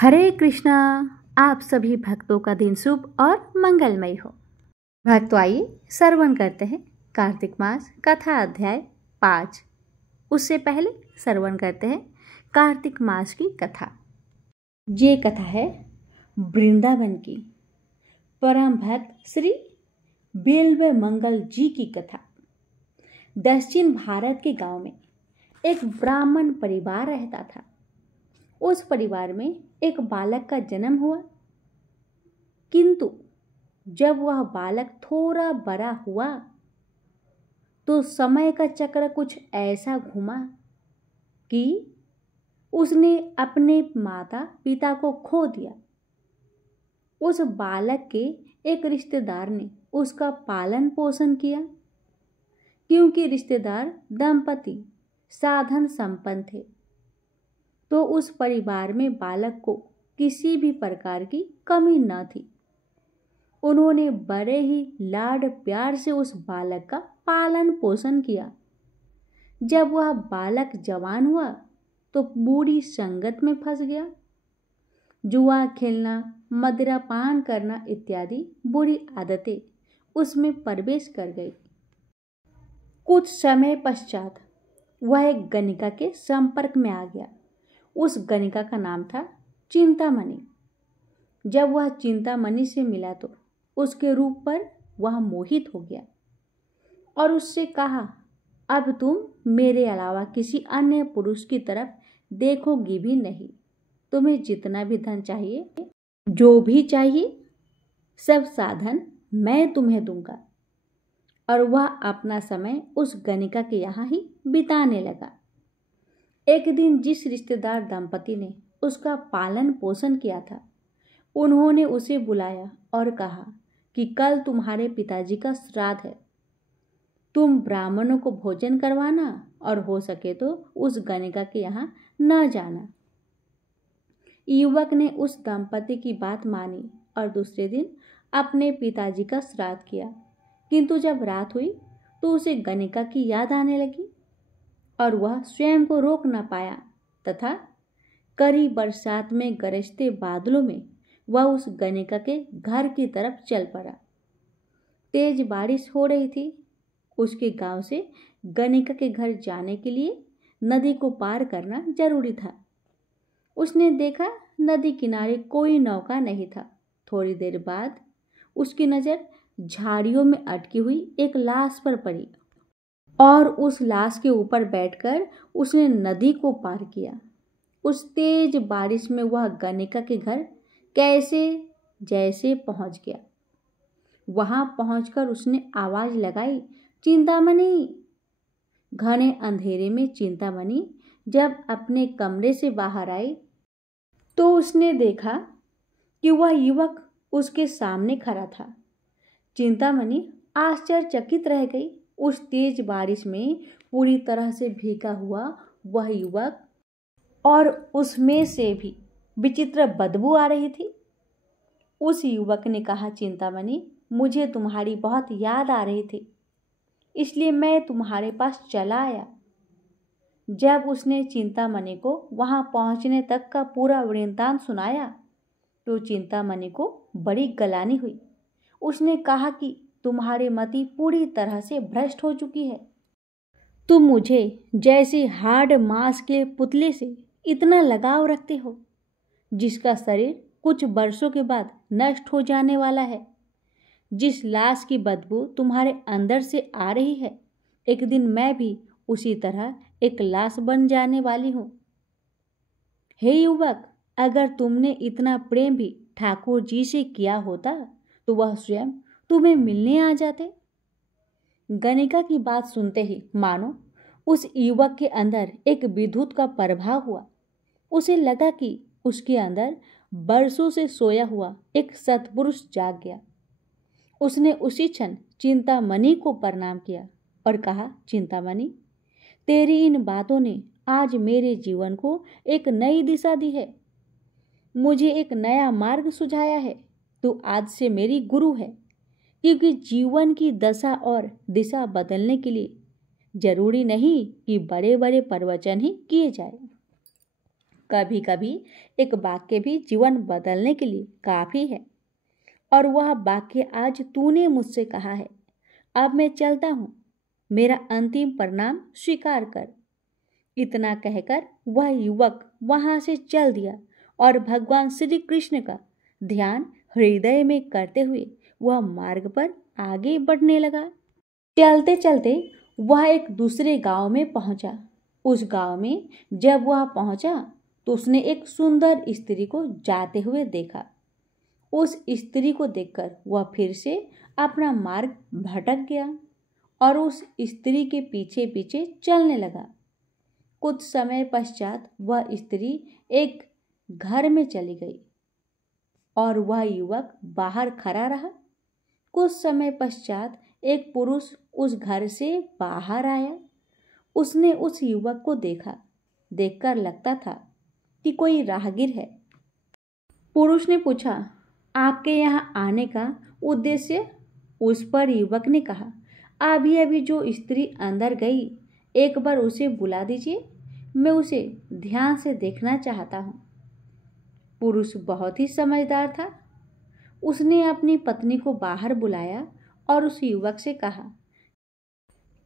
हरे कृष्णा। आप सभी भक्तों का दिन शुभ और मंगलमय हो। भक्तों आइए श्रवण करते हैं कार्तिक मास कथा अध्याय 5। उससे पहले श्रवण करते हैं कार्तिक मास की कथा। ये कथा है वृंदावन की परम भक्त श्री बिल्व मंगल जी की कथा। दक्षिण भारत के गांव में एक ब्राह्मण परिवार रहता था। उस परिवार में एक बालक का जन्म हुआ, किंतु जब वह बालक थोड़ा बड़ा हुआ तो समय का चक्र कुछ ऐसा घुमा कि उसने अपने माता पिता को खो दिया। उस बालक के एक रिश्तेदार ने उसका पालन पोषण किया, क्योंकि रिश्तेदार दंपति साधन संपन्न थे, तो उस परिवार में बालक को किसी भी प्रकार की कमी न थी। उन्होंने बड़े ही लाड प्यार से उस बालक का पालन पोषण किया। जब वह बालक जवान हुआ तो बुरी संगत में फंस गया। जुआ खेलना, मदिरा पान करना इत्यादि बुरी आदतें उसमें प्रवेश कर गई। कुछ समय पश्चात वह एक गणिका के संपर्क में आ गया। उस गणिका का नाम था चिंतामणि। जब वह चिंतामणि से मिला तो उसके रूप पर वह मोहित हो गया और उससे कहा, अब तुम मेरे अलावा किसी अन्य पुरुष की तरफ देखोगी भी नहीं। तुम्हें जितना भी धन चाहिए, जो भी चाहिए, सब साधन मैं तुम्हें दूंगा। और वह अपना समय उस गणिका के यहाँ ही बिताने लगा। एक दिन जिस रिश्तेदार दंपति ने उसका पालन पोषण किया था, उन्होंने उसे बुलाया और कहा कि कल तुम्हारे पिताजी का श्राद्ध है, तुम ब्राह्मणों को भोजन करवाना और हो सके तो उस गणिका के यहाँ न जाना। युवक ने उस दंपति की बात मानी और दूसरे दिन अपने पिताजी का श्राद्ध किया। किंतु जब रात हुई तो उसे गणिका की याद आने लगी और वह स्वयं को रोक न पाया तथा कड़ी बरसात में गरजते बादलों में वह उस गणिका के घर की तरफ चल पड़ा। तेज बारिश हो रही थी। उसके गांव से गणिका के घर जाने के लिए नदी को पार करना जरूरी था। उसने देखा नदी किनारे कोई नौका नहीं था। थोड़ी देर बाद उसकी नज़र झाड़ियों में अटकी हुई एक लाश पर पड़ी और उस लाश के ऊपर बैठकर उसने नदी को पार किया। उस तेज बारिश में वह गणिका के घर कैसे जैसे पहुंच गया। वहां पहुंचकर उसने आवाज लगाई, चिंतामणि। घने अंधेरे में चिंतामणि जब अपने कमरे से बाहर आई तो उसने देखा कि वह युवक उसके सामने खड़ा था। चिंतामणि आश्चर्यचकित रह गई। उस तेज बारिश में पूरी तरह से भीगा हुआ वह युवक, और उसमें से भी विचित्र बदबू आ रही थी। उस युवक ने कहा, चिंतामणि, मुझे तुम्हारी बहुत याद आ रही थी, इसलिए मैं तुम्हारे पास चला आया। जब उसने चिंतामणि को वहां पहुंचने तक का पूरा वृत्तांत सुनाया तो चिंतामणि को बड़ी गलानी हुई। उसने कहा कि तुम्हारी मति पूरी तरह से भ्रष्ट हो चुकी है। तुम मुझे जैसे हाड़ मांस के पुतले से इतना लगाव रखते हो, जिसका शरीर कुछ वर्षों के बाद नष्ट हो जाने वाला है। जिस लाश की बदबू तुम्हारे अंदर से आ रही है, एक दिन मैं भी उसी तरह एक लाश बन जाने वाली हूँ। हे युवक, अगर तुमने इतना प्रेम भी ठाकुर जी से किया होता तो वह स्वयं तुम्हें मिलने आ जाते। गणिका की बात सुनते ही मानो उस युवक के अंदर एक विद्युत का प्रभाव हुआ। उसे लगा कि उसके अंदर बरसों से सोया हुआ एक सत्पुरुष जाग गया। उसने उसी क्षण चिंतामणि को प्रणाम किया और कहा, चिंतामणि, तेरी इन बातों ने आज मेरे जीवन को एक नई दिशा दी है, मुझे एक नया मार्ग सुझाया है। तू आज से मेरी गुरु है, क्योंकि जीवन की दशा और दिशा बदलने के लिए जरूरी नहीं कि बड़े बड़े प्रवचन ही किए जाए। कभी कभी एक वाक्य भी जीवन बदलने के लिए काफी है। और वह वाक्य आज तूने मुझसे कहा है। अब मैं चलता हूँ, मेरा अंतिम परिणाम स्वीकार कर। इतना कहकर वह युवक वहां से चल दिया और भगवान श्री कृष्ण का ध्यान हृदय में करते हुए वह मार्ग पर आगे बढ़ने लगा। चलते चलते वह एक दूसरे गांव में पहुंचा। उस गांव में जब वह पहुंचा तो उसने एक सुंदर स्त्री को जाते हुए देखा। उस स्त्री को देखकर वह फिर से अपना मार्ग भटक गया और उस स्त्री के पीछे पीछे चलने लगा। कुछ समय पश्चात वह स्त्री एक घर में चली गई और वह युवक बाहर खड़ा रहा। कुछ समय पश्चात एक पुरुष उस घर से बाहर आया। उसने उस युवक को देखा। देखकर लगता था कि कोई राहगीर है। पुरुष ने पूछा, आपके यहाँ आने का उद्देश्य? उस पर युवक ने कहा, अभी अभी जो स्त्री अंदर गई, एक बार उसे बुला दीजिए, मैं उसे ध्यान से देखना चाहता हूँ। पुरुष बहुत ही समझदार था। उसने अपनी पत्नी को बाहर बुलाया और उस युवक से कहा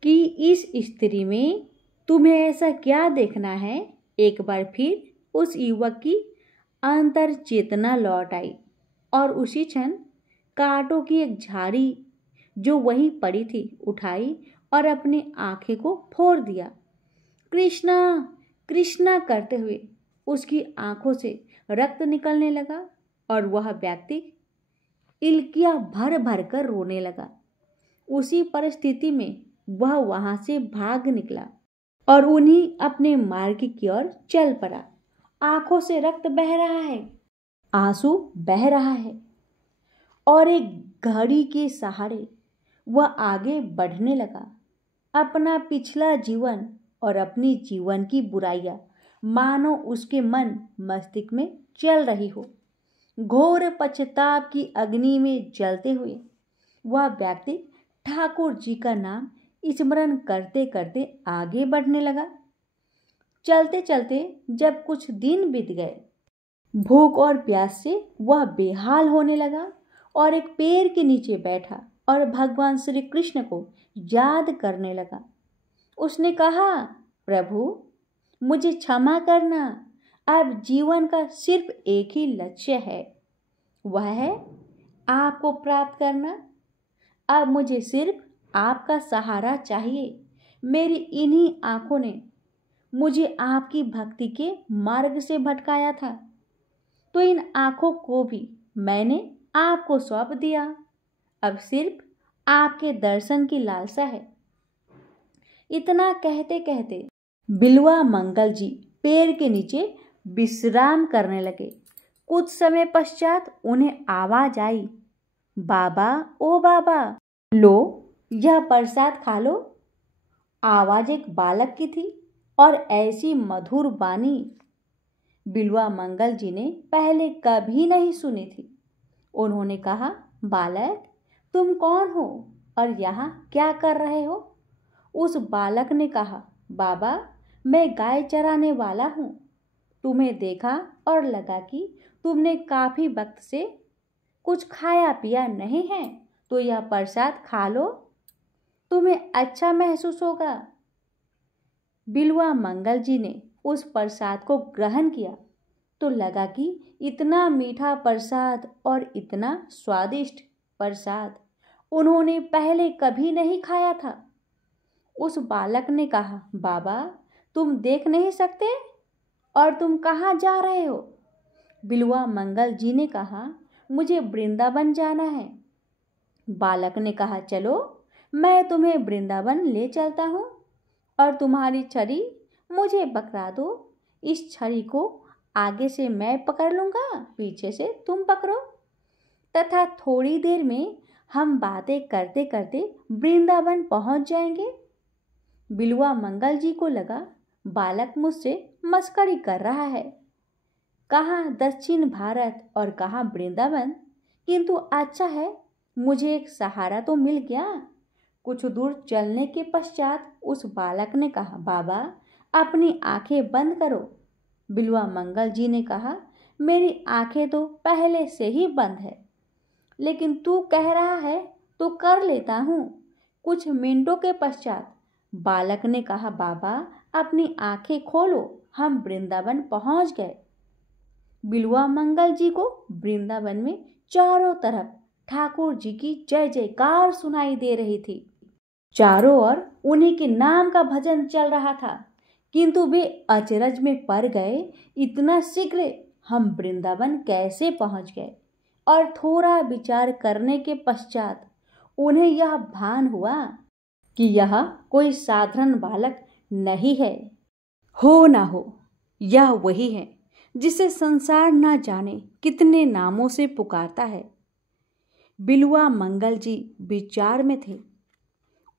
कि इस स्त्री में तुम्हें ऐसा क्या देखना है। एक बार फिर उस युवक की अंतर चेतना लौट आई और उसी क्षण कांटों की एक झाड़ी जो वहीं पड़ी थी उठाई और अपनी आंखें को फोड़ दिया। कृष्णा कृष्णा करते हुए उसकी आंखों से रक्त निकलने लगा और वह व्यक्ति इल्कियां भर भर कर रोने लगा। उसी परिस्थिति में वह वहां से भाग निकला और उन्हीं अपने मार्ग की ओर चल पड़ा। आंखों से रक्त बह रहा है, आंसू बह रहा है और एक घड़ी के सहारे वह आगे बढ़ने लगा। अपना पिछला जीवन और अपनी जीवन की बुराइयां मानो उसके मन मस्तिष्क में चल रही हो। घोर पश्चाताप की अग्नि में जलते हुए वह व्यक्ति ठाकुर जी का नाम स्मरण करते करते आगे बढ़ने लगा। चलते चलते जब कुछ दिन बीत गए, भूख और प्यास से वह बेहाल होने लगा और एक पेड़ के नीचे बैठा और भगवान श्री कृष्ण को याद करने लगा। उसने कहा, प्रभु मुझे क्षमा करना, अब जीवन का सिर्फ एक ही लक्ष्य है, वह है आपको प्राप्त करना। अब मुझे सिर्फ आपका सहारा चाहिए। मेरी इन्हीं आंखों ने मुझे आपकी भक्ति के मार्ग से भटकाया था, तो इन आंखों को भी मैंने आपको सौंप दिया। अब सिर्फ आपके दर्शन की लालसा है। इतना कहते कहते बिल्वा मंगल जी पेड़ के नीचे विश्राम करने लगे। कुछ समय पश्चात उन्हें आवाज आई, बाबा ओ बाबा, लो यह प्रसाद खा लो। आवाज एक बालक की थी और ऐसी मधुर वाणी बिल्वा मंगल जी ने पहले कभी नहीं सुनी थी। उन्होंने कहा, बालक तुम कौन हो और यहाँ क्या कर रहे हो? उस बालक ने कहा, बाबा मैं गाय चराने वाला हूँ। तुम्हें देखा और लगा कि तुमने काफी वक्त से कुछ खाया पिया नहीं है, तो यह प्रसाद खा लो, तुम्हें अच्छा महसूस होगा। बिल्वा मंगल जी ने उस प्रसाद को ग्रहण किया तो लगा कि इतना मीठा प्रसाद और इतना स्वादिष्ट प्रसाद उन्होंने पहले कभी नहीं खाया था। उस बालक ने कहा, बाबा तुम देख नहीं सकते और तुम कहाँ जा रहे हो? बिल्वा मंगल जी ने कहा, मुझे वृंदावन जाना है। बालक ने कहा, चलो मैं तुम्हें वृंदावन ले चलता हूँ और तुम्हारी छड़ी मुझे पकड़ा दो। इस छड़ी को आगे से मैं पकड़ लूँगा, पीछे से तुम पकड़ो, तथा थोड़ी देर में हम बातें करते करते वृंदावन पहुँच जाएंगे। बिल्वा मंगल जी को लगा बालक मुझसे मस्करी कर रहा है। कहाँ दक्षिण भारत और कहाँ वृंदावन, किंतु अच्छा है मुझे एक सहारा तो मिल गया। कुछ दूर चलने के पश्चात उस बालक ने कहा, बाबा अपनी आंखें बंद करो। बिल्वा मंगल जी ने कहा, मेरी आंखें तो पहले से ही बंद है, लेकिन तू कह रहा है तो कर लेता हूँ। कुछ मिनटों के पश्चात बालक ने कहा, बाबा अपनी आंखें खोलो, हम वृंदावन पहुंच गए। बिल्वा मंगल जी को वृंदावन में चारों तरफ ठाकुर जी की जय जयकार सुनाई दे रही थी। चारों ओर उन्हीं के नाम का भजन चल रहा था, किंतु वे अचरज में पड़ गए, इतना शीघ्र हम वृंदावन कैसे पहुंच गए। और थोड़ा विचार करने के पश्चात उन्हें यह भान हुआ कि यह कोई साधारण बालक नहीं है। हो ना हो, यह वही है जिसे संसार न जाने कितने नामों से पुकारता है। बिल्वा मंगल जी विचार में थे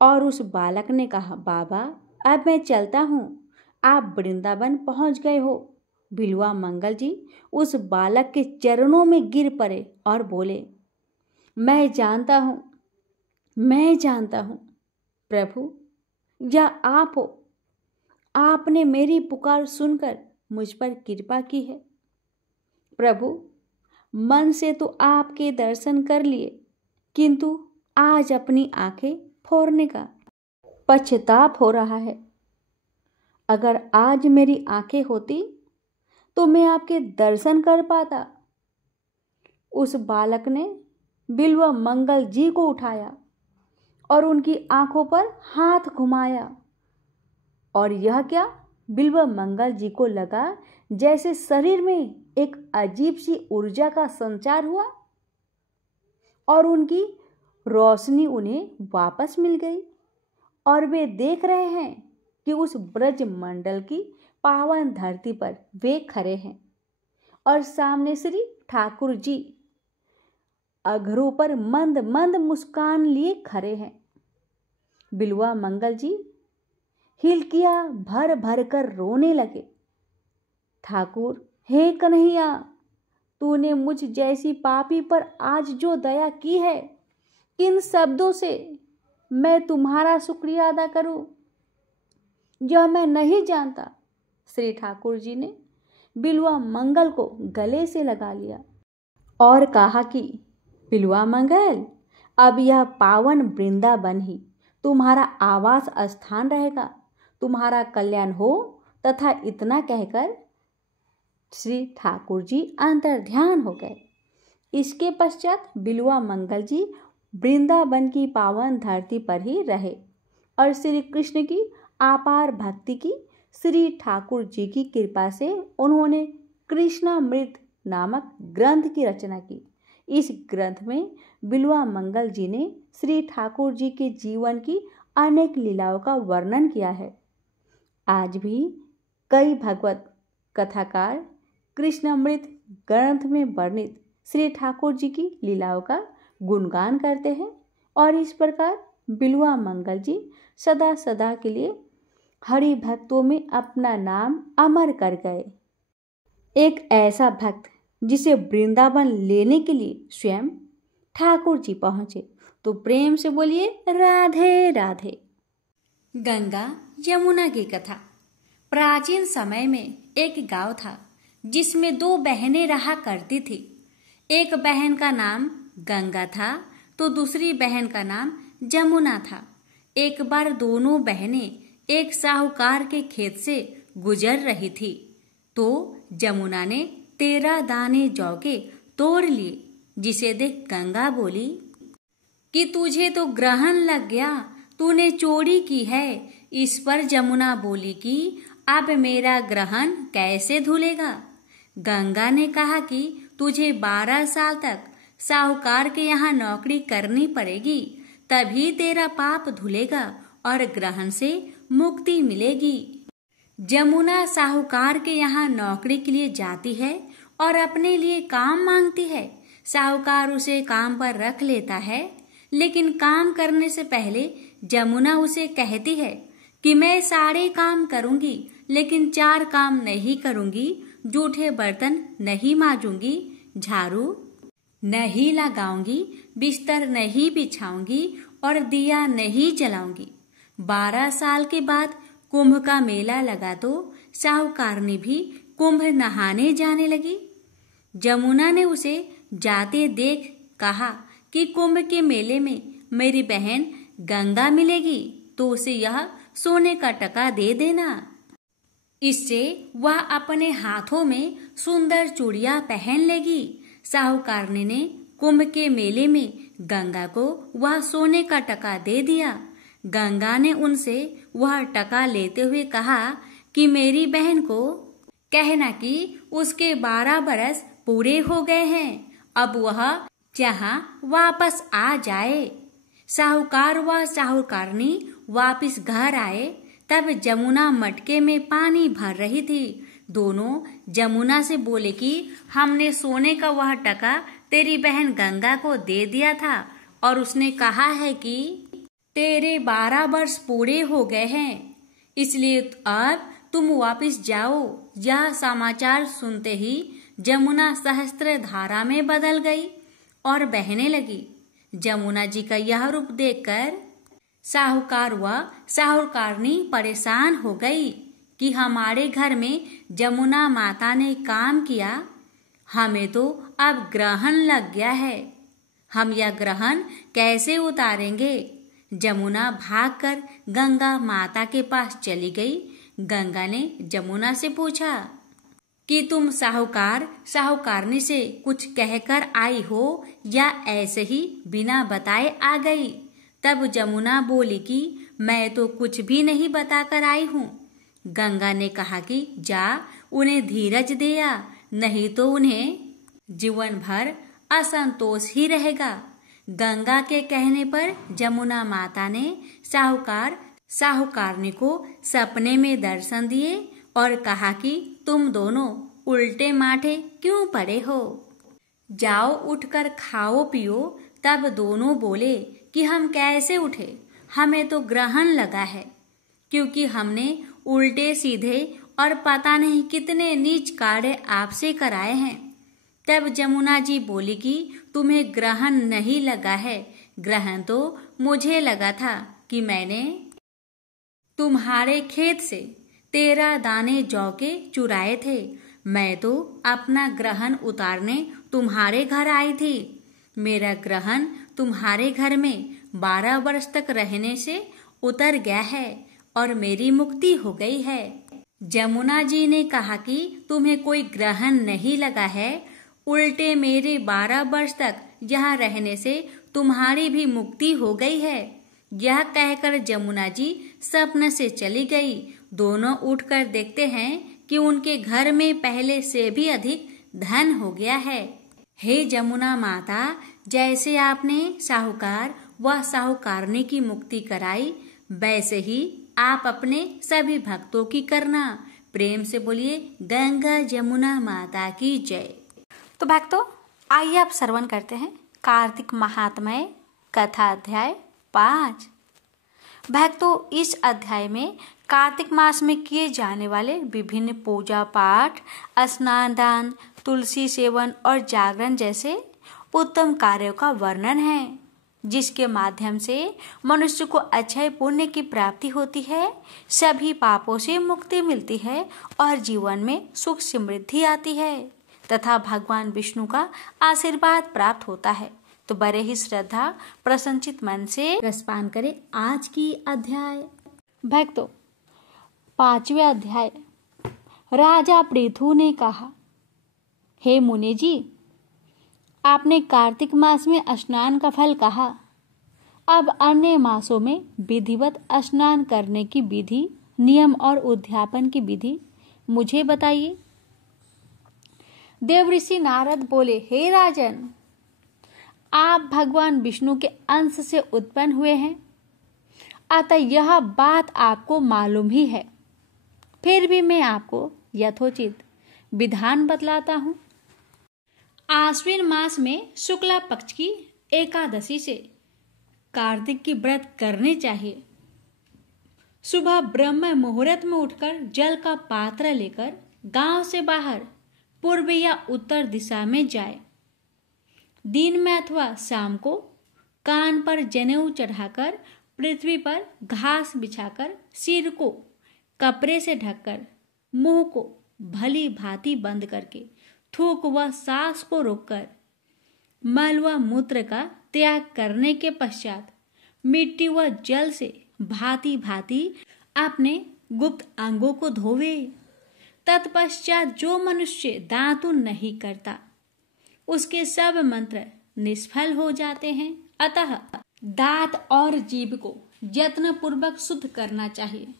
और उस बालक ने कहा, बाबा अब मैं चलता हूँ, आप वृंदावन पहुँच गए हो। बिल्वा मंगल जी उस बालक के चरणों में गिर पड़े और बोले, मैं जानता हूँ प्रभु, या आप हो। आपने मेरी पुकार सुनकर मुझ पर कृपा की है। प्रभु, मन से तो आपके दर्शन कर लिए, किंतु आज अपनी आंखें फोड़ने का पश्चाताप हो रहा है। अगर आज मेरी आंखें होती तो मैं आपके दर्शन कर पाता। उस बालक ने बिल्वा मंगल जी को उठाया और उनकी आंखों पर हाथ घुमाया, और यह क्या, बिल्वा मंगल जी को लगा जैसे शरीर में एक अजीब सी ऊर्जा का संचार हुआ और उनकी रोशनी उन्हें वापस मिल गई, और वे देख रहे हैं कि उस ब्रज मंडल की पावन धरती पर वे खड़े हैं और सामने श्री ठाकुर जी अघरों पर मंद मंद मुस्कान लिए खड़े हैं। बिल्वा मंगल जी हिलकिया भर भर कर रोने लगे। ठाकुर, हे कन्हैया, तूने मुझ जैसी पापी पर आज जो दया की है, किन शब्दों से मैं तुम्हारा शुक्रिया अदा करूं, यह मैं नहीं जानता। श्री ठाकुर जी ने बिल्वा मंगल को गले से लगा लिया और कहा कि बिल्वा मंगल, अब यह पावन वृंदावन ही तुम्हारा आवास स्थान रहेगा, तुम्हारा कल्याण हो। तथा इतना कहकर श्री ठाकुर जी अंतर्ध्यान हो गए। इसके पश्चात बिल्वा मंगल जी वृंदावन की पावन धरती पर ही रहे और श्री कृष्ण की अपार भक्ति की श्री ठाकुर जी की कृपा से उन्होंने कृष्णामृत नामक ग्रंथ की रचना की। इस ग्रंथ में बिल्वा मंगल जी ने श्री ठाकुर जी के जीवन की अनेक लीलाओं का वर्णन किया है। आज भी कई भगवत कथाकार कृष्णामृत ग्रंथ में वर्णित श्री ठाकुर जी की लीलाओं का गुणगान करते हैं और इस प्रकार बिल्वा मंगल जी सदा सदा के लिए हरि भक्तों में अपना नाम अमर कर गए। एक ऐसा भक्त जिसे वृंदावन लेने के लिए स्वयं ठाकुर जी पहुंचे, तो प्रेम से बोलिए राधे राधे। गंगा यमुना की कथा। प्राचीन समय में एक गांव था जिसमें दो बहनें रहा करती थी। एक बहन का नाम गंगा था तो दूसरी बहन का नाम जमुना था। एक बार दोनों बहनें एक साहूकार के खेत से गुजर रही थी तो जमुना ने 13 दाने जौ के तोड़ लिए, जिसे देख गंगा बोली कि तुझे तो ग्रहण लग गया, तूने चोरी की है। इस पर जमुना बोली कि अब मेरा ग्रहण कैसे धुलेगा। गंगा ने कहा कि तुझे 12 साल तक साहूकार के यहाँ नौकरी करनी पड़ेगी, तभी तेरा पाप धुलेगा और ग्रहण से मुक्ति मिलेगी। जमुना साहूकार के यहाँ नौकरी के लिए जाती है और अपने लिए काम मांगती है। साहूकार उसे काम पर रख लेता है, लेकिन काम करने से पहले जमुना उसे कहती है कि मैं सारे काम करूंगी, लेकिन 4 काम नहीं करूंगी। जूठे बर्तन नहीं मांजूंगी, झाड़ू नहीं लगाऊंगी, बिस्तर नहीं बिछाऊंगी और दिया नहीं जलाऊंगी। 12 साल के बाद कुंभ का मेला लगा तो साहूकार ने भी कुंभ नहाने जाने लगी। जमुना ने उसे जाते देख कहा कि कुंभ के मेले में मेरी बहन गंगा मिलेगी तो उसे यह सोने का टका दे देना। इससे वह अपने हाथों में सुंदर चूड़ियां पहन लेगी। साहूकारनी ने कुंभ के मेले में गंगा को वह सोने का टका दे दिया। गंगा ने उनसे वह टका लेते हुए कहा कि मेरी बहन को कहना कि उसके 12 बरस पूरे हो गए हैं, अब वह जहां वापस आ जाए। साहूकार व साहूकारनी वापस घर आए तब जमुना मटके में पानी भर रही थी। दोनों जमुना से बोले कि हमने सोने का वह टका तेरी बहन गंगा को दे दिया था और उसने कहा है कि तेरे 12 वर्ष पूरे हो गए हैं, इसलिए अब तुम वापस जाओ। यह समाचार सुनते ही जमुना सहस्त्र धारा में बदल गई और बहने लगी। जमुना जी का यह रूप देखकर साहूकार व साहूकारनी परेशान हो गई कि हमारे घर में जमुना माता ने काम किया, हमें तो अब ग्रहण लग गया है, हम यह ग्रहण कैसे उतारेंगे। जमुना भागकर गंगा माता के पास चली गई। गंगा ने जमुना से पूछा कि तुम साहूकार साहूकारनी से कुछ कहकर आई हो या ऐसे ही बिना बताए आ गई। तब जमुना बोली कि मैं तो कुछ भी नहीं बताकर आई हूँ। गंगा ने कहा कि जा उन्हें धीरज दिया, नहीं तो उन्हें जीवन भर असंतोष ही रहेगा। गंगा के कहने पर जमुना माता ने साहूकार साहूकारनी को सपने में दर्शन दिए और कहा कि तुम दोनों उल्टे माठे क्यों पड़े हो, जाओ उठकर खाओ पियो। तब दोनों बोले कि हम कैसे उठे, हमें तो ग्रहण लगा है, क्योंकि हमने उल्टे सीधे और पता नहीं कितने नीच कार्य आपसे कराए हैं। तब जमुना जी बोली कि तुम्हें ग्रहण नहीं लगा है, ग्रहण तो मुझे लगा था कि मैंने तुम्हारे खेत से 13 दाने जौ के चुराए थे। मैं तो अपना ग्रहण उतारने तुम्हारे घर आई थी। मेरा ग्रहण तुम्हारे घर में 12 वर्ष तक रहने से उतर गया है और मेरी मुक्ति हो गई है। जमुना जी ने कहा कि तुम्हें कोई ग्रहण नहीं लगा है, उल्टे मेरे 12 वर्ष तक यहाँ रहने से तुम्हारी भी मुक्ति हो गई है। यह कहकर जमुना जी स्वप्न से चली गई। दोनों उठकर देखते हैं कि उनके घर में पहले से भी अधिक धन हो गया है। हे जमुना माता, जैसे आपने साहूकार व साहूकारनी की मुक्ति कराई, वैसे ही आप अपने सभी भक्तों की करना। प्रेम से बोलिए गंगा जमुना माता की जय। तो भक्तों, आइए आप श्रवण करते हैं कार्तिक महात्म्य कथा अध्याय 5। भक्तों, इस अध्याय में कार्तिक मास में किए जाने वाले विभिन्न पूजा पाठ, स्नान दान, तुलसी सेवन और जागरण जैसे उत्तम कार्यों का वर्णन है, जिसके माध्यम से मनुष्य को अक्षय पुण्य की प्राप्ति होती है, सभी पापों से मुक्ति मिलती है और जीवन में सुख समृद्धि आती है तथा भगवान विष्णु का आशीर्वाद प्राप्त होता है। तो बड़े ही श्रद्धा प्रसन्नचित मन से रसपान करें आज की अध्याय। भक्तों, 5वें अध्याय। राजा पृथु ने कहा, हे मुनि जी, आपने कार्तिक मास में स्नान का फल कहा, अब अन्य मासों में विधिवत स्नान करने की विधि, नियम और उद्यापन की विधि मुझे बताइए। देवऋषि नारद बोले, हे राजन, आप भगवान विष्णु के अंश से उत्पन्न हुए हैं, अतः यह बात आपको मालूम ही है। फिर भी मैं आपको यथोचित विधान बतलाता हूँ। आश्विन मास में शुक्ला पक्ष की एकादशी से कार्तिक की व्रत करने चाहिए। सुबह ब्रह्म मुहूर्त में उठकर जल का पात्र लेकर गांव से बाहर पूर्व या उत्तर दिशा में जाए। दिन में अथवा शाम को कान पर जनेऊ चढ़ाकर, पृथ्वी पर घास बिछाकर, सिर को कपड़े से ढककर, मुंह को भली भांति बंद करके थूक व सांस को रोककर मल व मूत्र का त्याग करने के पश्चात मिट्टी व जल से भांति भांति अपने गुप्त अंगों को धोवे। तत्पश्चात जो मनुष्य दातुन नहीं करता उसके सब मंत्र निष्फल हो जाते हैं। अतः दांत और जीभ को यत्न पूर्वक शुद्ध करना चाहिए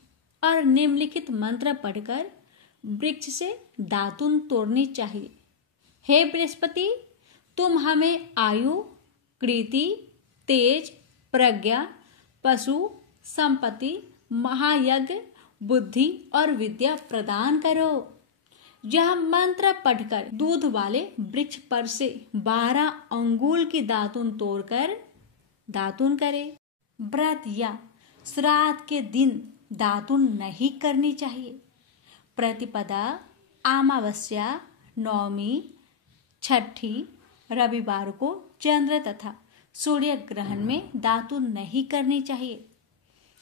और निम्नलिखित मंत्र पढ़कर वृक्ष से दातुन तोड़नी चाहिए। हे बृहस्पति, तुम हमें आयु, कीर्ति, तेज, प्रज्ञा, पशु, संपत्ति, महायज्ञ, बुद्धि और विद्या प्रदान करो। यह मंत्र पढ़कर दूध वाले वृक्ष पर से 12 अंगुल की दातुन तोड़कर दातुन करे। व्रत या श्राद्ध के दिन दातुन नहीं करनी चाहिए। प्रतिपदा, अमावस्या, नवमी, छठी, रविवार को चंद्र तथा सूर्य ग्रहण में दातुन नहीं करनी चाहिए।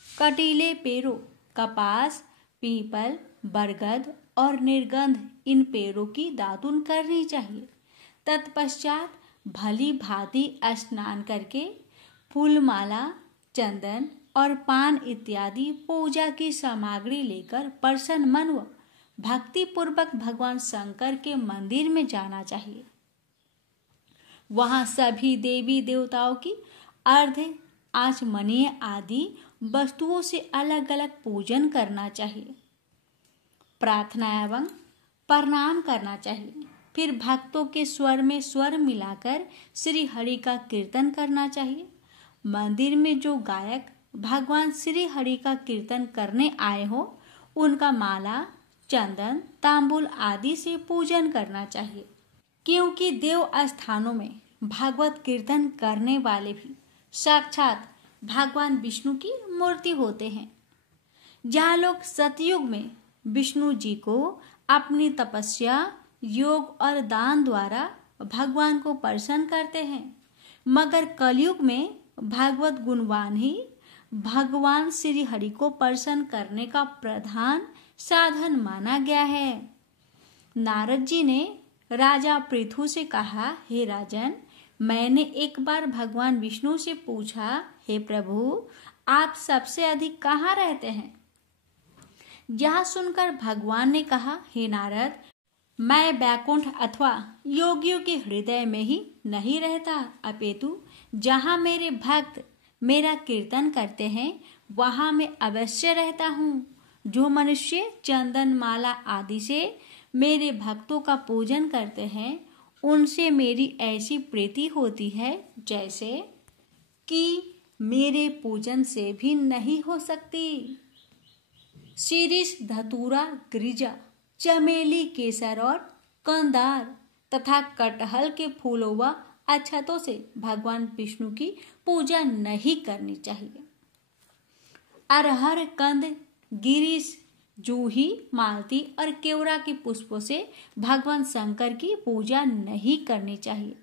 कटीले पेड़ों, कपास, पीपल, बरगद और निर्गंध इन पेड़ों की दातुन करनी चाहिए। तत्पश्चात भली भांति स्नान करके फूलमाला, चंदन और पान इत्यादि पूजा की सामग्री लेकर प्रसन्न मन व भक्ति पूर्वक भगवान शंकर के मंदिर में जाना चाहिए। वहां सभी देवी देवताओं की अर्ध आचमनीय आदि वस्तुओं से अलग अलग पूजन करना चाहिए। प्रार्थना एवं प्रणाम करना चाहिए। फिर भक्तों के स्वर में स्वर मिलाकर श्री हरि का कीर्तन करना चाहिए। मंदिर में जो गायक भगवान श्री हरि का कीर्तन करने आए हो उनका माला, चंदन, तांबूल आदि से पूजन करना चाहिए, क्योंकि देव स्थानों में भागवत कीर्तन करने वाले भी साक्षात भगवान विष्णु की मूर्ति होते हैं। जहाँ लोग सतयुग में विष्णु जी को अपनी तपस्या, योग और दान द्वारा भगवान को प्रसन्न करते हैं, मगर कलयुग में भागवत गुणवान ही भगवान श्री हरि को प्रसन्न करने का प्रधान साधन माना गया है। नारद जी ने राजा पृथु से कहा, हे राजन, मैंने एक बार भगवान विष्णु से पूछा, हे प्रभु, आप सबसे अधिक कहाँ रहते हैं? यह सुनकर भगवान ने कहा, हे नारद, मैं वैकुंठ अथवा योगियों के हृदय में ही नहीं रहता, अपितु जहाँ मेरे भक्त मेरा कीर्तन करते हैं वहां मैं अवश्य रहता हूँ। जो मनुष्य चंदन माला आदि से मेरे भक्तों का पूजन करते हैं उनसे मेरी ऐसी प्रीति होती है जैसे कि मेरे पूजन से भी नहीं हो सकती। शीरीष, धतूरा, गिरिजा, चमेली, केसर और कंदार तथा कटहल के फूलों व अक्षतों से भगवान विष्णु की पूजा नहीं करनी चाहिए। अरहर, कंद, गिरीश, जूही, मालती और केवड़ा के पुष्पों से भगवान शंकर की पूजा नहीं करनी चाहिए।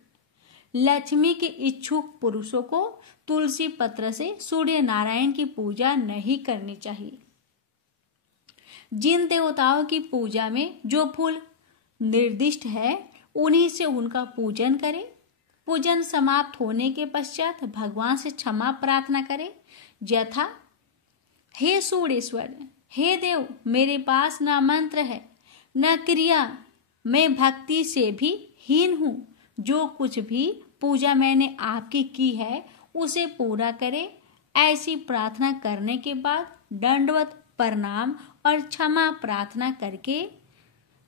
लक्ष्मी के इच्छुक पुरुषों को तुलसी पत्र से सूर्य नारायण की पूजा नहीं करनी चाहिए। जिन देवताओं की पूजा में जो फूल निर्दिष्ट है उन्हीं से उनका पूजन करें। पूजन समाप्त होने के पश्चात भगवान से क्षमा प्रार्थना करें, यथा, हे सूर्येश्वर, हे देव, मेरे पास न मंत्र है न क्रिया, मैं भक्ति से भी हीन हूँ। जो कुछ भी पूजा मैंने आपकी की है उसे पूरा करें। ऐसी प्रार्थना करने के बाद दंडवत प्रणाम और क्षमा प्रार्थना करके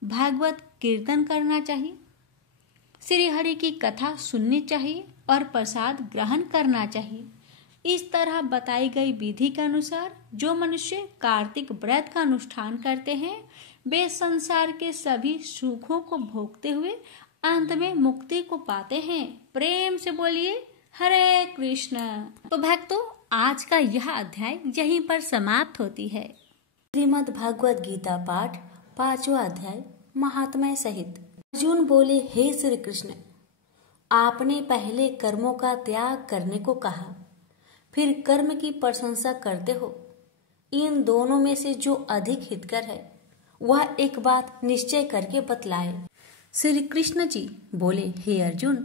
भागवत कीर्तन करना चाहिए। श्री हरि की कथा सुननी चाहिए और प्रसाद ग्रहण करना चाहिए। इस तरह बताई गई विधि के अनुसार जो मनुष्य कार्तिक व्रत का अनुष्ठान करते हैं वे संसार के सभी सुखों को भोगते हुए अंत में मुक्ति को पाते हैं। प्रेम से बोलिए हरे कृष्ण। तो भक्तों, आज का यह अध्याय यहीं पर समाप्त होती है। श्रीमद् भागवत गीता पाठ 5वां अध्याय महात्म्य सहित। अर्जुन बोले, हे श्री कृष्ण, आपने पहले कर्मों का त्याग करने को कहा, फिर कर्म की प्रशंसा करते हो। इन दोनों में से जो अधिक हितकर है वह एक बात निश्चय करके बतलाए। श्री कृष्ण जी बोले, हे अर्जुन,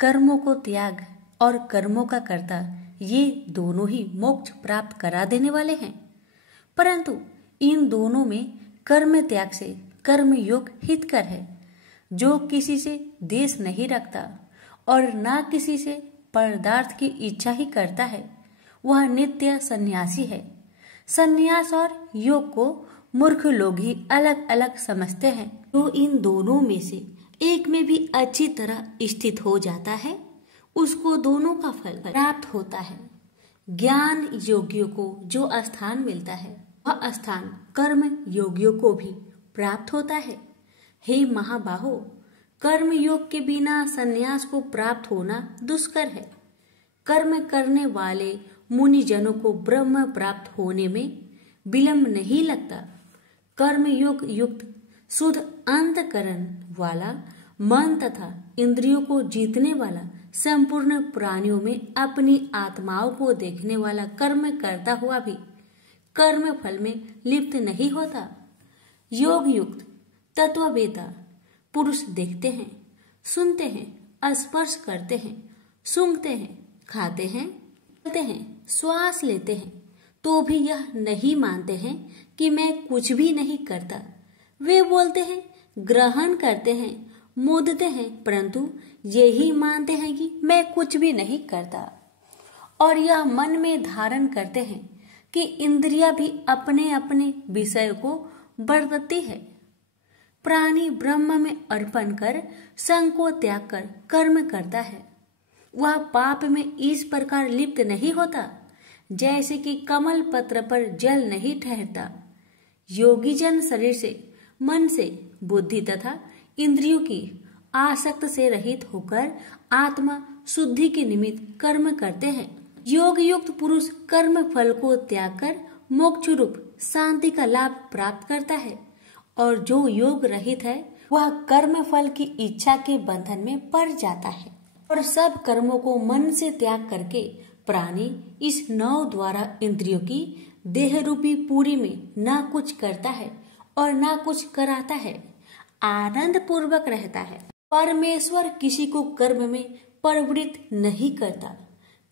कर्मों को त्याग और कर्मों का कर्ता ये दोनों ही मोक्ष प्राप्त करा देने वाले हैं, परंतु इन दोनों में कर्म त्याग से कर्म योग हितकर है। जो किसी से द्वेष नहीं रखता और ना किसी से पदार्थ की इच्छा ही करता है, वह नित्य सन्यासी है। सन्यास और योग को मूर्ख लोग ही अलग अलग समझते हैं। जो इन दोनों में से एक में भी अच्छी तरह स्थित हो जाता है, उसको दोनों का फल प्राप्त होता है। ज्ञान योगियों को जो स्थान मिलता है, वह स्थान कर्म योगियों को भी प्राप्त होता है। हे महाबाहो, कर्म योग के बिना संन्यास को प्राप्त होना दुष्कर है। कर्म करने वाले मुनिजनों को ब्रह्म प्राप्त होने में विलंब नहीं लगता। कर्म योग युक्त शुद्ध अंतकरण वाला मन तथा इंद्रियों को जीतने वाला संपूर्ण प्राणियों में अपनी आत्माओं को देखने वाला कर्म करता हुआ भी कर्म फल में लिप्त नहीं होता। योग युक्त तत्ववेता पुरुष देखते हैं, सुनते हैं, स्पर्श करते हैं, सूंघते हैं, खाते हैं, चलते हैं, श्वास लेते हैं, तो भी यह नहीं मानते हैं कि मैं कुछ भी नहीं करता। वे बोलते हैं, ग्रहण करते हैं, मूदते हैं, परंतु यही मानते हैं कि मैं कुछ भी नहीं करता। और यह मन में धारण करते हैं कि इंद्रियां भी अपने अपने विषय को बरतती है। प्राणी ब्रह्म में अर्पण कर संग को त्याग कर कर्म करता है। वह पाप में इस प्रकार लिप्त नहीं होता जैसे कि कमल पत्र पर जल नहीं ठहरता। योगी जन शरीर से, मन से, बुद्धि तथा इंद्रियों की आसक्त से रहित होकर आत्मा शुद्धि के निमित्त कर्म करते हैं। योग युक्त पुरुष कर्म फल को त्याग कर मोक्ष रूप शांति का लाभ प्राप्त करता है, और जो योग रहित है वह कर्म फल की इच्छा के बंधन में पड़ जाता है। और सब कर्मों को मन से त्याग करके प्राणी इस नौ द्वारा इंद्रियों की देह रूपी पूरी में ना कुछ करता है और ना कुछ कराता है, आनंद पूर्वक रहता है। परमेश्वर किसी को कर्म में प्रवृत्त नहीं करता।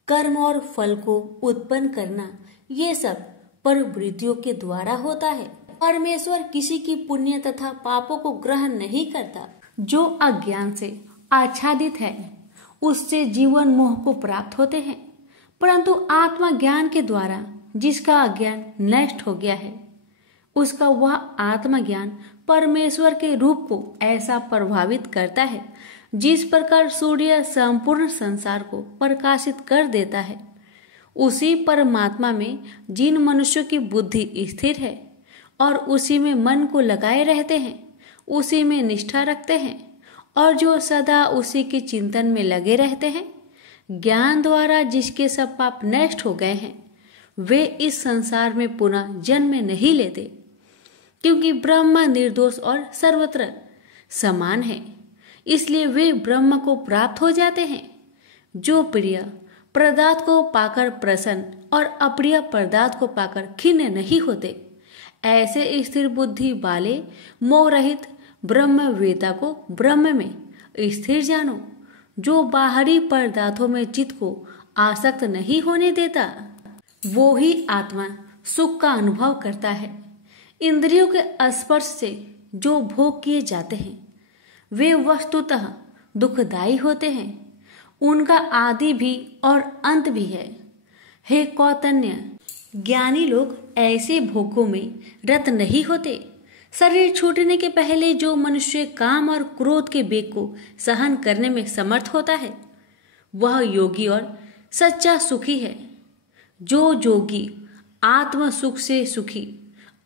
कर्म और फल को उत्पन्न करना ये सब प्रवृत्तियों के द्वारा होता है। परमेश्वर किसी की पुण्य तथा पापों को ग्रहण नहीं करता। जो अज्ञान से आच्छादित है उससे जीवन मोह को प्राप्त होते हैं, परंतु आत्मा ज्ञान के द्वारा जिसका अज्ञान नष्ट हो गया है, उसका वह आत्मा ज्ञान परमेश्वर के रूप को ऐसा प्रभावित करता है जिस प्रकार सूर्य संपूर्ण संसार को प्रकाशित कर देता है। उसी परमात्मा में जिन मनुष्यों की बुद्धि स्थिर है और उसी में मन को लगाए रहते हैं, उसी में निष्ठा रखते हैं और जो सदा उसी के चिंतन में लगे रहते हैं, ज्ञान द्वारा जिसके सब पाप नष्ट हो गए हैं, वे इस संसार में पुनः जन्म नहीं लेते, क्योंकि ब्रह्म निर्दोष और सर्वत्र समान है। इसलिए वे ब्रह्म को प्राप्त हो जाते हैं। जो प्रिय पदार्थ को पाकर प्रसन्न और अप्रिय पदार्थ को पाकर खिन्न नहीं होते, ऐसे स्थिर बुद्धि वाले मोह रहित ब्रह्मवेता को ब्रह्म में स्थिर जानो, जो बाहरी पदार्थों में चित्त को आसक्त नहीं होने देता। वो ही आत्मा सुख का अनुभव करता है। इंद्रियों के स्पर्श से जो भोग किए जाते हैं वे वस्तुतः दुखदायी होते हैं। उनका आदि भी और अंत भी है। हे कौतन्य, ज्ञानी लोग ऐसे भोगों में रत नहीं होते। शरीर छूटने के पहले जो मनुष्य काम और क्रोध के वेग को सहन करने में समर्थ होता है, वह योगी और सच्चा सुखी है। जो योगी आत्म सुख से सुखी,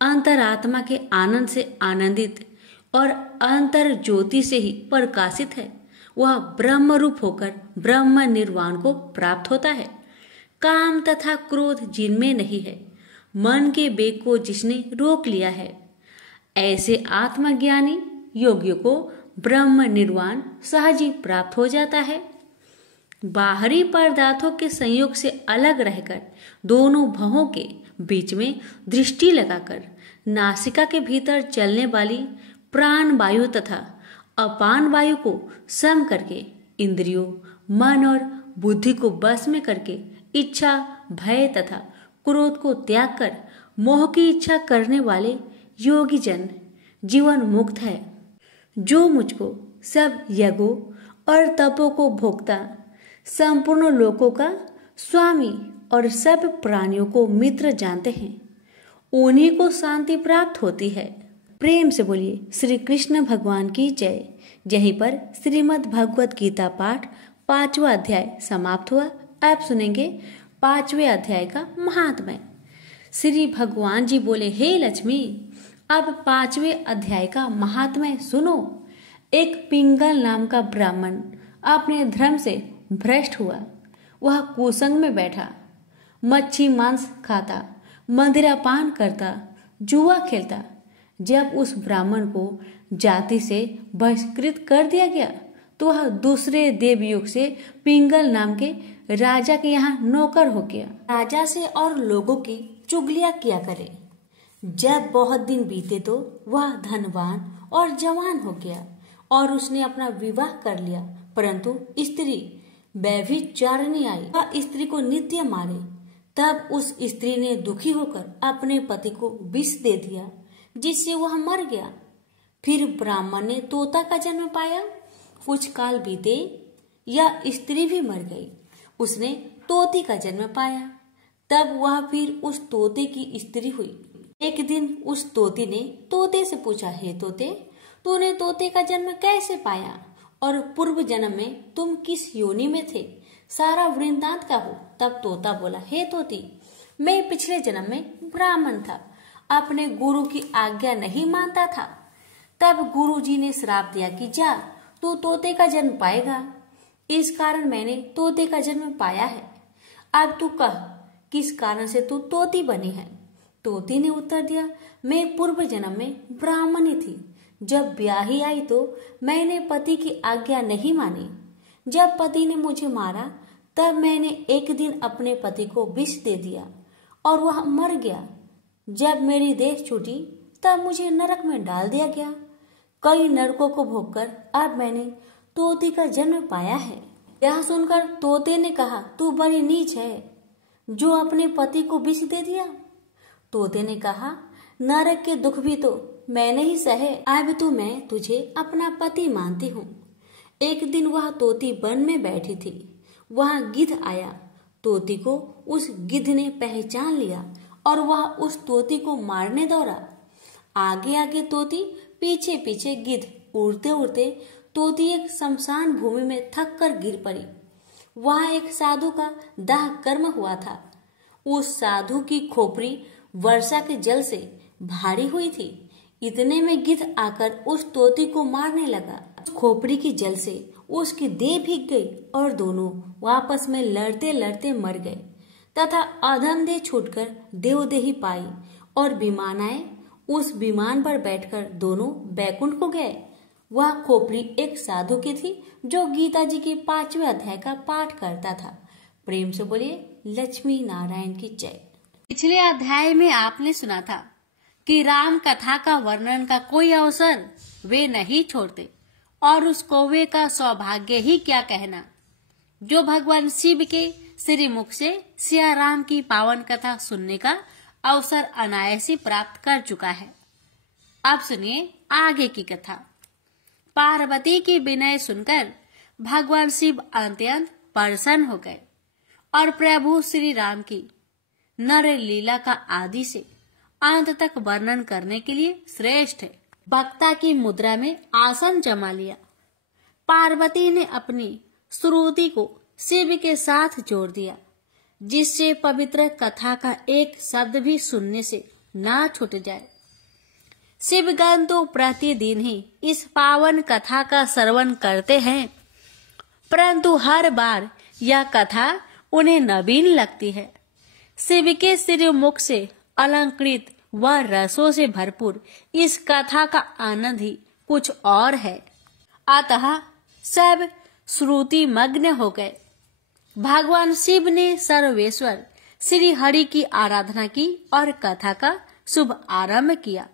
अंतरात्मा के आनंद से आनंदित और अंतर ज्योति से ही प्रकाशित है, वह ब्रह्म रूप होकर ब्रह्म निर्वाण को प्राप्त होता है। काम तथा क्रोध जिनमें नहीं है, मन के वेग को जिसने रोक लिया है, ऐसे आत्मज्ञानी योगियों को ब्रह्म निर्वाण सहज ही प्राप्त हो जाता है। बाहरी पदार्थों के संयोग से अलग रहकर दोनों भवों के बीच में दृष्टि लगाकर नासिका के भीतर चलने वाली प्राण वायु तथा अपान वायु को सम करके इंद्रियों, मन और बुद्धि को बस में करके इच्छा, भय तथा क्रोध को त्याग कर मोह की इच्छा करने वाले योगी जन जीवन मुक्त है। जो मुझको सब यज्ञों और तपों को भोगता, संपूर्ण लोकों का स्वामी और सब प्राणियों को मित्र जानते हैं, उन्हीं को शांति प्राप्त होती है। प्रेम से बोलिए श्री कृष्ण भगवान की जय। यहीं पर श्रीमद् भगवत गीता पाठ 5वां अध्याय समाप्त हुआ। अब सुनेंगे 5वें अध्याय का महात्म्य। श्री भगवान जी बोले, हे लक्ष्मी, अब 5वें अध्याय का महात्म्य सुनो। एक पिंगल नाम का ब्राह्मण अपने धर्म से भ्रष्ट हुआ। वह कुसंग में बैठा, मच्छी मांस खाता, मदिरापान करता, जुआ खेलता। जब उस ब्राह्मण को जाति से बहिष्कृत कर दिया गया तो वह दूसरे देवयुग से पिंगल नाम के राजा के यहाँ नौकर हो गया। राजा से और लोगों की चुगलियां किया करे। जब बहुत दिन बीते तो वह धनवान और जवान हो गया और उसने अपना विवाह कर लिया, परंतु स्त्री व्यभिचारिणी आई। वह स्त्री को नित्य मारे। तब उस स्त्री ने दुखी होकर अपने पति को विष दे दिया, जिससे वह मर गया। फिर ब्राह्मण ने तोता का जन्म पाया। कुछ काल बीते, यह स्त्री भी मर गई। उसने तोती का जन्म पाया। तब वह फिर उस तोते की स्त्री हुई। एक दिन उस तोती ने तोते से पूछा, हे तोते, तूने तोते का जन्म कैसे पाया और पूर्व जन्म में तुम किस योनि में थे? सारा वृंतांत का हो। तब तोता बोला, हे तोती, मैं पिछले जन्म में ब्राह्मण था, अपने गुरु की आज्ञा नहीं मानता था। तब गुरु जी ने श्राप दिया कि जा, तू तोते का जन्म पाएगा। इस कारण मैंने तोते का जन्म पाया है। अब तू कह, किस कारण से तू तोती बनी है? तोती ने उत्तर दिया, मैं पूर्व जन्म में ब्राह्मणी थी। जब ब्याही आई तो मैंने पति की आज्ञा नहीं मानी। जब पति ने मुझे मारा तब मैंने एक दिन अपने पति को विष दे दिया और वह मर गया। जब मेरी देह छूटी तब मुझे नरक में डाल दिया गया। कई नरकों को भोगकर अब मैंने तोती का जन्म पाया है। यह सुनकर तोते ने कहा, तू बड़ी नीच है जो अपने पति को विष दे दिया। तोते ने कहा, नरक के दुख भी तो मैंने ही सहे। अब तो मैं तुझे अपना पति मानती हूँ। एक दिन वह तोती वन में बैठी थी। वहां गिद्ध आया। तोती को उस गिद्ध ने पहचान लिया और वह उस तोती को मारने दौड़ा। आगे आगे तोती, पीछे पीछे गिद्ध। उड़ते उड़ते तोती एक शमशान भूमि में थक कर गिर पड़ी। वहां एक साधु का दाह कर्म हुआ था। उस साधु की खोपड़ी वर्षा के जल से भारी हुई थी। इतने में गिद्ध आकर उस तोती को मारने लगा। खोपड़ी की जल से उसकी देह भीग गई और दोनों आपस में लड़ते लड़ते मर गए तथा अधम देह छूटकर देवदेही पाई और विमान आए। उस विमान पर बैठकर दोनों बैकुंठ को गए। वह खोपड़ी एक साधु की थी जो गीता जी के 5वें अध्याय का पाठ करता था। प्रेम से बोलिए लक्ष्मी नारायण की जय। पिछले अध्याय में आपने सुना था कि राम कथा का वर्णन का कोई अवसर वे नहीं छोड़ते और उस कौवे का सौभाग्य ही क्या कहना जो भगवान शिव के श्री मुख से सिया राम की पावन कथा सुनने का अवसर अनायास ही प्राप्त कर चुका है। अब सुनिए आगे की कथा। पार्वती की विनय सुनकर भगवान शिव अत्यंत प्रसन्न हो गए और प्रभु श्री राम की नर लीला का आदि से अंत तक वर्णन करने के लिए श्रेष्ठ है। वक्ता की मुद्रा में आसन जमा लिया। पार्वती ने अपनी श्रुति को शिव के साथ जोड़ दिया, जिससे पवित्र कथा का एक शब्द भी सुनने से ना छूट जाए। शिवगण तो प्रतिदिन ही इस पावन कथा का श्रवण करते हैं, परंतु हर बार यह कथा उन्हें नवीन लगती है। शिव के श्री मुख से अलंकृत व रसों से भरपूर इस कथा का आनंद ही कुछ और है। अतः सब श्रुति मग्न हो गए। भगवान शिव ने सर्वेश्वर श्री हरि की आराधना की और कथा का शुभ आरंभ किया।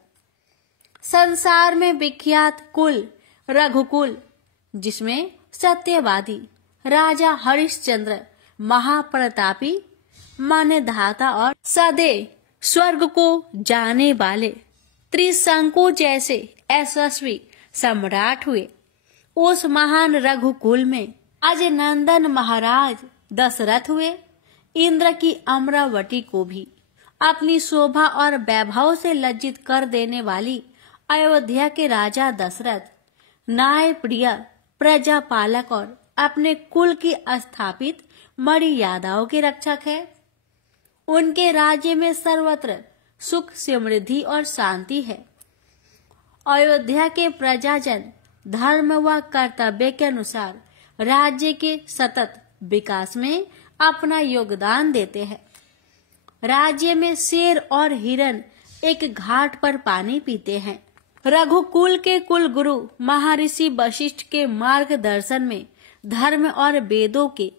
संसार में विख्यात कुल रघुकुल, जिसमें सत्यवादी राजा हरिश्चंद्र महाप्रतापी, मान्यधाता और सदैव स्वर्ग को जाने वाले त्रिशंकु जैसे यशस्वी सम्राट हुए, उस महान रघुकुल में अजनंदन महाराज दशरथ हुए। इंद्र की अमरावती को भी अपनी शोभा और वैभव से लज्जित कर देने वाली अयोध्या के राजा दशरथ न्याय प्रिय प्रजापालक और अपने कुल की स्थापित मर्यादाओं के रक्षक है। उनके राज्य में सर्वत्र सुख समृद्धि और शांति है। अयोध्या के प्रजाजन धर्म व कर्तव्य के अनुसार राज्य के सतत विकास में अपना योगदान देते हैं। राज्य में शेर और हिरन एक घाट पर पानी पीते हैं। रघुकुल के कुल गुरु महर्षि वशिष्ठ के मार्गदर्शन में धर्म और वेदों के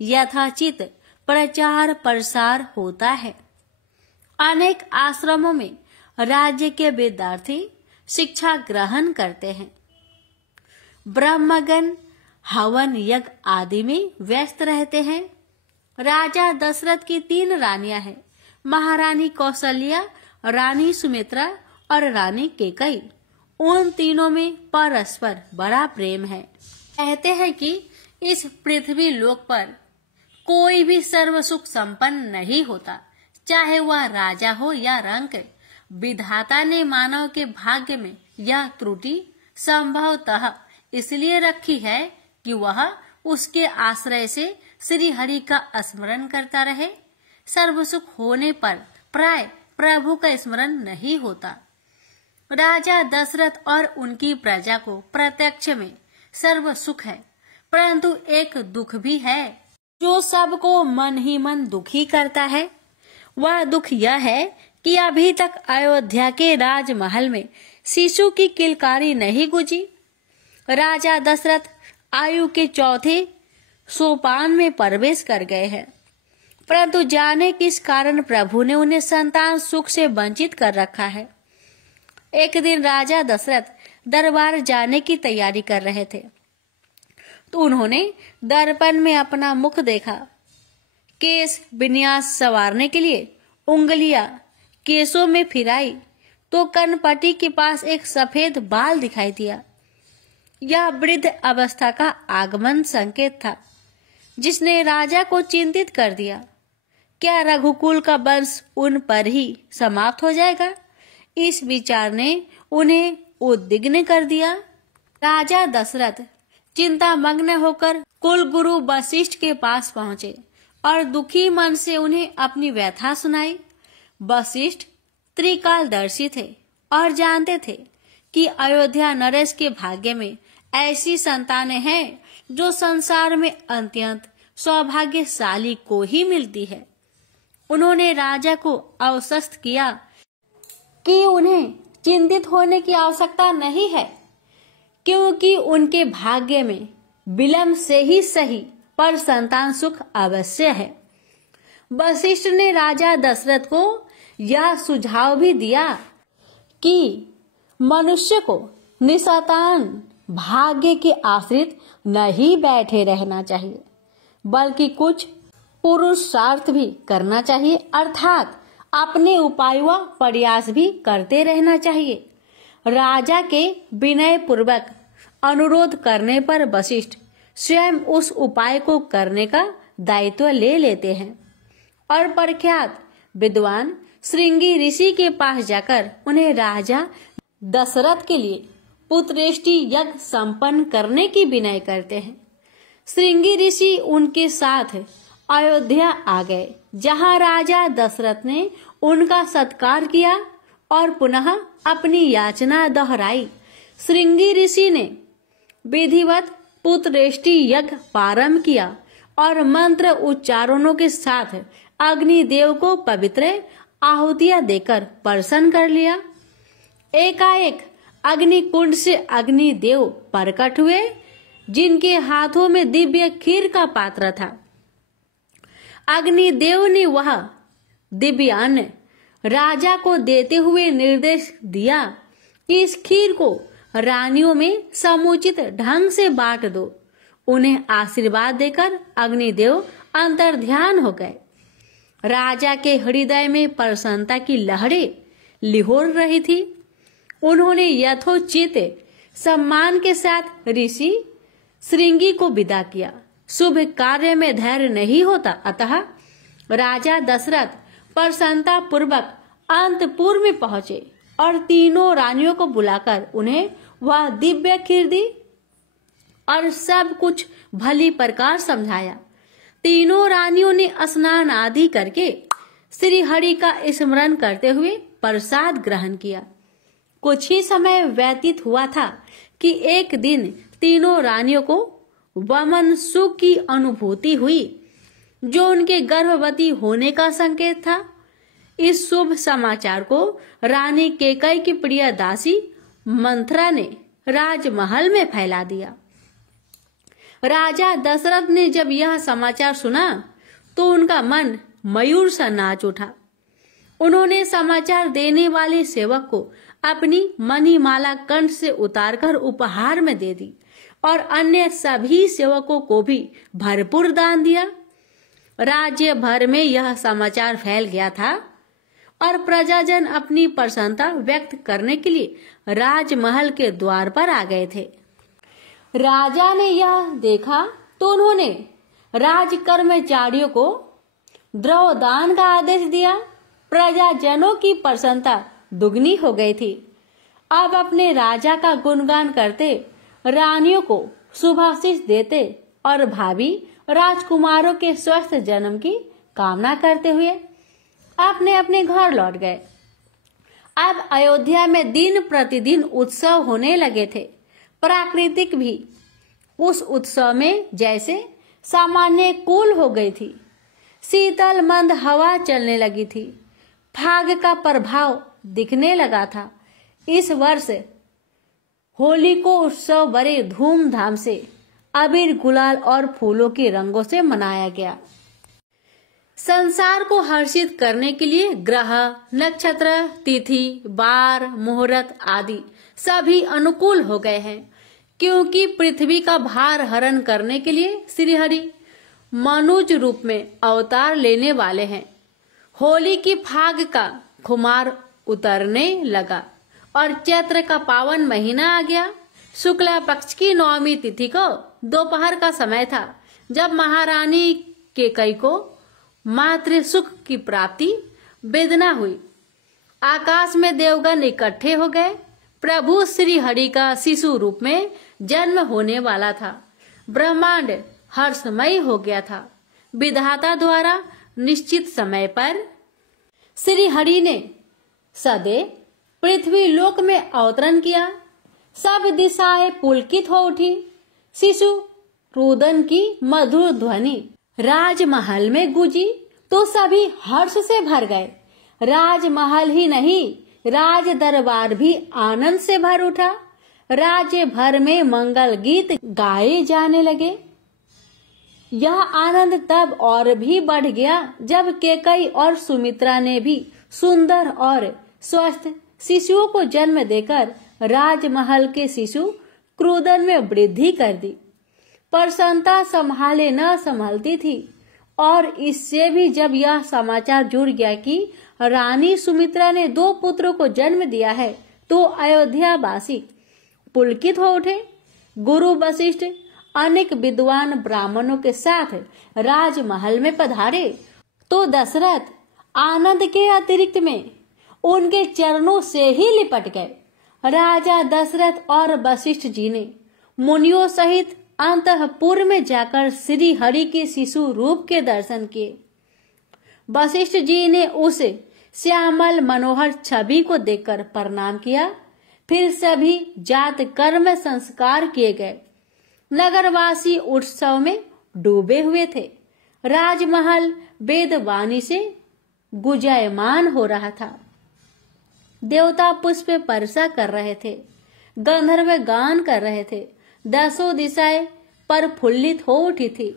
यथाचित प्रचार प्रसार होता है। अनेक आश्रमों में राज्य के विद्यार्थी शिक्षा ग्रहण करते हैं। ब्रह्मगण हवन यज्ञ आदि में व्यस्त रहते हैं। राजा दशरथ की 3 रानियां हैं, महारानी कौशल्या, रानी सुमित्रा और रानी केकई। उन तीनों में परस्पर बड़ा प्रेम है। कहते हैं कि इस पृथ्वी लोक पर कोई भी सर्व सुख संपन्न नहीं होता, चाहे वह राजा हो या रंक। विधाता ने मानव के भाग्य में यह त्रुटि संभवतः इसलिए रखी है कि वह उसके आश्रय से श्री हरि का स्मरण करता रहे। सर्व सुख होने पर प्राय प्रभु का स्मरण नहीं होता। राजा दशरथ और उनकी प्रजा को प्रत्यक्ष में सर्व सुख है, परंतु एक दुख भी है जो सबको मन ही मन दुखी करता है। वह दुख यह है कि अभी तक अयोध्या के राजमहल में शिशु की किलकारी नहीं गुजी। राजा दशरथ आयु के चौथे सोपान में प्रवेश कर गए हैं, परंतु जाने किस कारण प्रभु ने उन्हें संतान सुख से वंचित कर रखा है। एक दिन राजा दशरथ दरबार जाने की तैयारी कर रहे थे, तो उन्होंने दर्पण में अपना मुख देखा। केश विन्यास संवारने के लिए उंगलियां केशों में फिराई तो कनपटी के पास एक सफेद बाल दिखाई दिया। यह वृद्ध अवस्था का आगमन संकेत था, जिसने राजा को चिंतित कर दिया। क्या रघुकुल का वंश उन पर ही समाप्त हो जाएगा? इस विचार ने उन्हें उद्विग्न कर दिया। राजा दशरथ चिंतामग्न होकर कुल गुरु वशिष्ठ के पास पहुंचे और दुखी मन से उन्हें अपनी व्यथा सुनाई। वशिष्ठ त्रिकालदर्शी थे और जानते थे कि अयोध्या नरेश के भाग्य में ऐसी संतानें हैं जो संसार में अत्यंत सौभाग्यशाली को ही मिलती है। उन्होंने राजा को आश्वस्त किया कि उन्हें चिंतित होने की आवश्यकता नहीं है, क्योंकि उनके भाग्य में विलंब से ही सही पर संतान सुख अवश्य है। वशिष्ठ ने राजा दशरथ को यह सुझाव भी दिया कि मनुष्य को निसंतान भाग्य के आश्रित नहीं बैठे रहना चाहिए, बल्कि कुछ पुरुषार्थ भी करना चाहिए, अर्थात अपने उपाय व प्रयास भी करते रहना चाहिए। राजा के विनय पूर्वक अनुरोध करने पर वशिष्ठ स्वयं उस उपाय को करने का दायित्व ले लेते हैं और प्रख्यात विद्वान श्रृंगी ऋषि के पास जाकर उन्हें राजा दशरथ के लिए पुत्रेष्टि यज्ञ संपन्न करने की विनय करते हैं। श्रृंगी ऋषि उनके साथ अयोध्या आ गए, जहां राजा दशरथ ने उनका सत्कार किया और पुनः अपनी याचना दोहराई। श्रृंगी ऋषि ने विधिवत पुत्रेष्टि यज्ञ प्रारंभ किया और मंत्र उच्चारणों के साथ अग्निदेव को पवित्र आहुतियां देकर प्रसन्न कर लिया। एकाएक अग्निकुंड से अग्निदेव प्रकट हुए, जिनके हाथों में दिव्य खीर का पात्र था। अग्निदेव ने वह दिव्यान्न राजा को देते हुए निर्देश दिया कि इस खीर को रानियों में समुचित ढंग से बांट दो। उन्हें आशीर्वाद देकर अग्निदेव अंतर्ध्यान हो गए। राजा के हृदय में प्रसन्नता की लहरें लिहोर रही थी। उन्होंने यथोचित सम्मान के साथ ऋषि श्रृंगी को विदा किया। शुभ कार्य में धैर्य नहीं होता, अतः राजा दशरथ प्रसन्नता पूर्वक अंतपुर में पहुंचे और तीनों रानियों को बुलाकर उन्हें वह दिव्य खीर दी और सब कुछ भली प्रकार समझाया। तीनों रानियों ने स्नान आदि करके श्री हरि का स्मरण करते हुए प्रसाद ग्रहण किया। कुछ ही समय व्यतीत हुआ था कि एक दिन तीनों रानियों को वमन सुख की अनुभूति हुई, जो उनके गर्भवती होने का संकेत था। इस शुभ समाचार को रानी केकई की प्रिय दासी मंथरा ने राजमहल में फैला दिया। राजा दशरथ ने जब यह समाचार सुना तो उनका मन मयूर सा नाच उठा। उन्होंने समाचार देने वाले सेवक को अपनी मणिमाला कंठ से उतारकर उपहार में दे दी और अन्य सभी सेवकों को भी भरपूर दान दिया। राज्य भर में यह समाचार फैल गया था और प्रजाजन अपनी प्रसन्नता व्यक्त करने के लिए राजमहल के द्वार पर आ गए थे। राजा ने यह देखा तो उन्होंने राज कर्मचारियों को द्रव्यदान का आदेश दिया। प्रजाजनों की प्रसन्नता दुगनी हो गई थी। अब अपने राजा का गुणगान करते, रानियों को शुभाशीष देते और भावी राजकुमारों के स्वस्थ जन्म की कामना करते हुए अपने अपने घर लौट गए। अब अयोध्या में दिन प्रतिदिन उत्सव होने लगे थे। प्राकृतिक भी उस उत्सव में जैसे सामान्य कूल हो गई थी। शीतल मंद हवा चलने लगी थी। फाग का प्रभाव दिखने लगा था। इस वर्ष होली को उत्सव बड़े धूमधाम से अबीर गुलाल और फूलों के रंगों से मनाया गया। संसार को हर्षित करने के लिए ग्रह, नक्षत्र, तिथि, वार, मुहूर्त आदि सभी अनुकूल हो गए हैं, क्योंकि पृथ्वी का भार हरण करने के लिए श्रीहरि मनुज रूप में अवतार लेने वाले हैं। होली की फाग का खुमार उतरने लगा और चैत्र का पावन महीना आ गया। शुक्ला पक्ष की नवमी तिथि को दोपहर का समय था, जब महारानी केकई को मातृ सुख की प्राप्ति वेदना हुई। आकाश में देवगण इकट्ठे हो गए। प्रभु श्री हरि का शिशु रूप में जन्म होने वाला था। ब्रह्मांड हर्षमय हो गया था। विधाता द्वारा निश्चित समय पर श्री हरि ने सदैव पृथ्वी लोक में अवतरण किया। सब दिशाएं पुलकित हो उठी। शिशु रुदन की मधुर ध्वनि राजमहल में गूंजी तो सभी हर्ष से भर गए। राजमहल ही नहीं, राज दरबार भी आनंद से भर उठा। राज्य भर में मंगल गीत गाए जाने लगे। यह आनंद तब और भी बढ़ गया जब केकई और सुमित्रा ने भी सुंदर और स्वस्थ शिशुओं को जन्म देकर राजमहल के शिशु क्रोधन में वृद्धि कर दी। प्रसन्नता संभाले न संभलती थी और इससे भी जब यह समाचार जुड़ गया कि रानी सुमित्रा ने 2 पुत्रों को जन्म दिया है तो अयोध्या वासी पुलकित हो उठे। गुरु वशिष्ठ अनेक विद्वान ब्राह्मणों के साथ राजमहल में पधारे तो दशरथ आनंद के अतिरिक्त में उनके चरणों से ही लिपट गए। राजा दशरथ और वशिष्ठ जी ने मुनियों सहित अंतःपुर में जाकर श्री हरि के शिशु रूप के दर्शन किए। वशिष्ठ जी ने उस श्यामल मनोहर छवि को देखकर प्रणाम किया। फिर सभी जात कर्म संस्कार किए गए। नगरवासी उत्सव में डूबे हुए थे। राजमहल वेदवाणी से गुंजायमान हो रहा था। देवता पुष्प वर्षा कर रहे थे। गंधर्व गान कर रहे थे। 10 दिशाएं प्रफुल्लित हो उठी थी।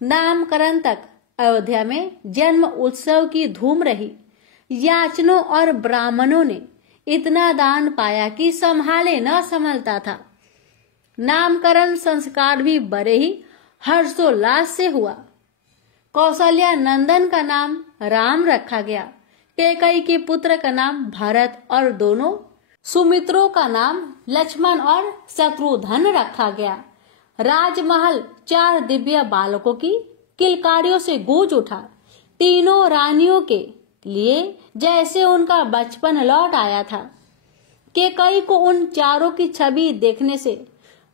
नामकरण तक अयोध्या में जन्म उत्सव की धूम रही। याचनों और ब्राह्मणों ने इतना दान पाया कि संभाले न संभलता था। नामकरण संस्कार भी बड़े ही हर्षोल्लास से हुआ। कौशल्या नंदन का नाम राम रखा गया, कैकेयी के पुत्र का नाम भरत और दोनों सुमित्रों का नाम लक्ष्मण और शत्रुघ्न रखा गया। राजमहल 4 दिव्य बालकों की किलकारियों से गूंज उठा। तीनों रानियों के लिए जैसे उनका बचपन लौट आया था। कैकेयी को उन चारों की छवि देखने से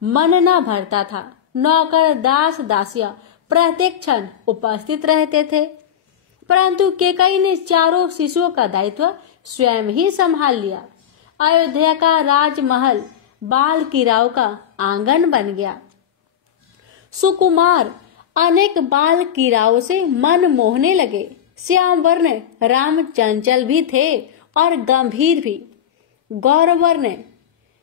मन न भरता था। नौकर दास दासियां प्रत्येक क्षण उपस्थित रहते थे, परंतु कैकेयी ने चारों शिशुओं का दायित्व स्वयं ही संभाल लिया। अयोध्या का राजमहल बाल किराओं का आंगन बन गया। सुकुमार अनेक बाल किराओं से मन मोहने लगे। श्याम वर्ण राम चंचल भी थे और गंभीर भी। गौरवर्ण